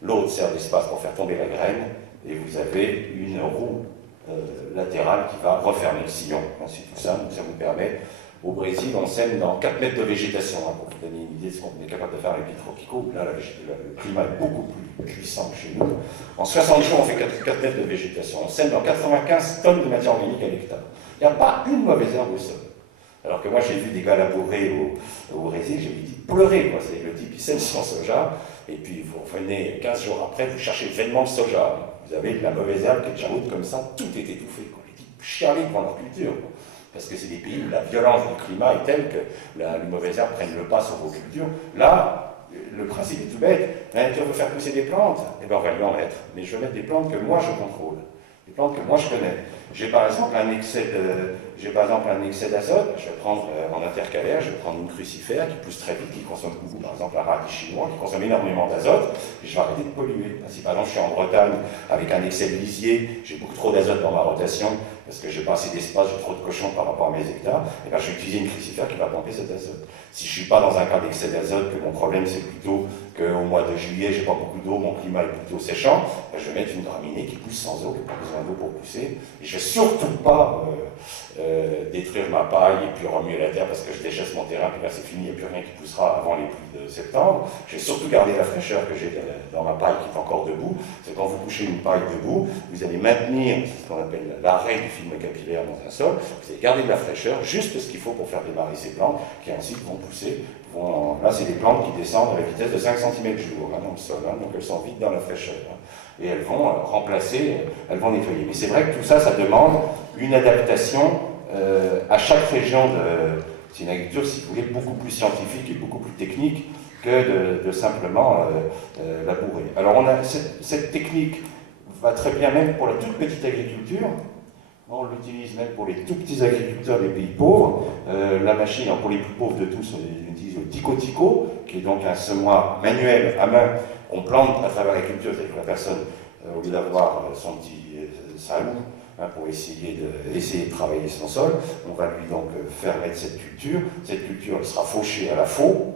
L'autre sert d'espace pour faire tomber la graine, et vous avez une roue latérale qui va refermer le sillon. Ensuite, tout ça, ça vous permet. Au Brésil, on sème dans 4 mètres de végétation, hein, pour vous donner une idée de ce qu'on est capable de faire avec les tropicaux. Là, le climat est beaucoup plus puissant que chez nous. En 60 jours, on fait 4 mètres de végétation. On sème dans 95 tonnes de matière organique à l'hectare. Il n'y a pas une mauvaise herbe au sol. Alors que moi, j'ai vu des gars labourer au Brésil, j'ai dit pleurer, quoi. C'est le type qui sème son soja, et puis vous revenez 15 jours après, vous cherchez vainement le soja. Vous avez de la mauvaise herbe qui est déjà haute comme ça, tout est étouffé, quoi. Les types chialent devant leur culture, quoi. Parce que c'est des pays où la violence du climat est telle que les mauvaises herbes prennent le pas sur vos cultures. Là, le principe est tout bête. La nature veut faire pousser des plantes, et bien on va lui en mettre. Mais je vais mettre des plantes que moi je contrôle, des plantes que moi je connais. J'ai par exemple un excès d'azote, je vais prendre en intercalaire, je vais prendre une crucifère qui pousse très vite, qui consomme beaucoup, par exemple un radis chinois, qui consomme énormément d'azote, et je vais arrêter de polluer. Si par exemple je suis en Bretagne avec un excès de lisier, j'ai beaucoup trop d'azote dans ma rotation, parce que j'ai pas assez d'espace, j'ai trop de cochons par rapport à mes hectares, et bien je vais utiliser une crucifère qui va pomper cet azote. Si je ne suis pas dans un cas d'excès d'azote, que mon problème c'est plutôt qu'au mois de juillet, j'ai pas beaucoup d'eau, mon climat est plutôt séchant, ben je vais mettre une graminée qui pousse sans eau, qui n'a pas besoin d'eau pour pousser, et je vais surtout pas détruire ma paille et puis remuer la terre parce que je déchaisse mon terrain, puis là c'est fini, il n'y a plus rien qui poussera avant les pluies de septembre. Je vais surtout garder la fraîcheur que j'ai dans ma paille qui est encore debout. C'est quand vous couchez une paille debout, vous allez maintenir ce qu'on appelle l'arrêt du film capillaire dans un sol, vous allez garder de la fraîcheur, juste ce qu'il faut pour faire démarrer ces plantes qui ensuite vont pousser. Là c'est des plantes qui descendent à la vitesse de 5 cm jour dans le sol, hein, donc elles sont vite dans la fraîcheur. Et elles vont remplacer, elles vont nettoyer. Mais c'est vrai que tout ça, ça demande une adaptation à chaque région. C'est une agriculture, si vous voulez, beaucoup plus scientifique et beaucoup plus technique que de simplement labourer. Alors cette technique va très bien même pour la toute petite agriculture. On l'utilise même pour les tout petits agriculteurs des pays pauvres. La machine, pour les plus pauvres de tous, on utilise le tico-tico, qui est donc un semoir manuel à main. On plante à travers l'agriculture, c'est-à-dire que la personne, au lieu d'avoir son petit salon pour essayer de travailler son sol, on va lui donc faire mettre cette culture. Cette culture, elle sera fauchée à la faux.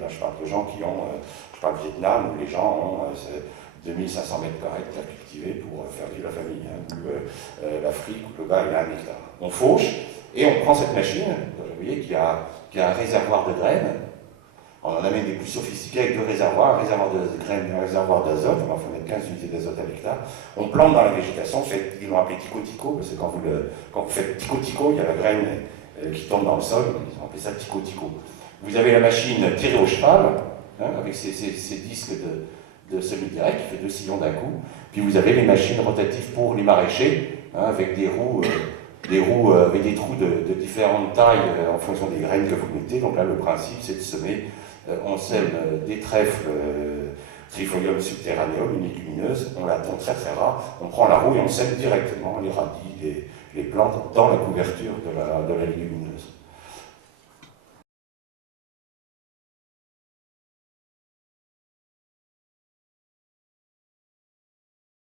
Là, je parle de gens qui ont, je parle du Vietnam, où les gens ont 2500 mètres carrés de terre cultivée pour faire vivre la famille. Ou l'Afrique, où le gars, il a 1 hectare. On fauche, et on prend cette machine, vous voyez, qui a un réservoir de graines. On en amène des plus sophistiqués avec 2 réservoirs, un réservoir de graines et un réservoir d'azote. On va mettre 15 unités d'azote à l'hectare. On plante dans la végétation, ils l'ont appelé tico-tico, parce que quand vous faites tico-tico, il y a la graine qui tombe dans le sol, ils ont appelé ça tico-tico. Vous avez la machine tirée au cheval, hein, avec ces disques de semi-direct qui fait 2 sillons d'un coup. Puis vous avez les machines rotatives pour les maraîchers, hein, avec des roues avec des trous de différentes tailles en fonction des graines que vous mettez. Donc là, le principe, c'est de semer. On sème des trèfles Trifolium subterraneum, une légumineuse, on la tombe très très rare, on prend la roue et on sème directement les radis, les plantes dans la couverture de la légumineuse.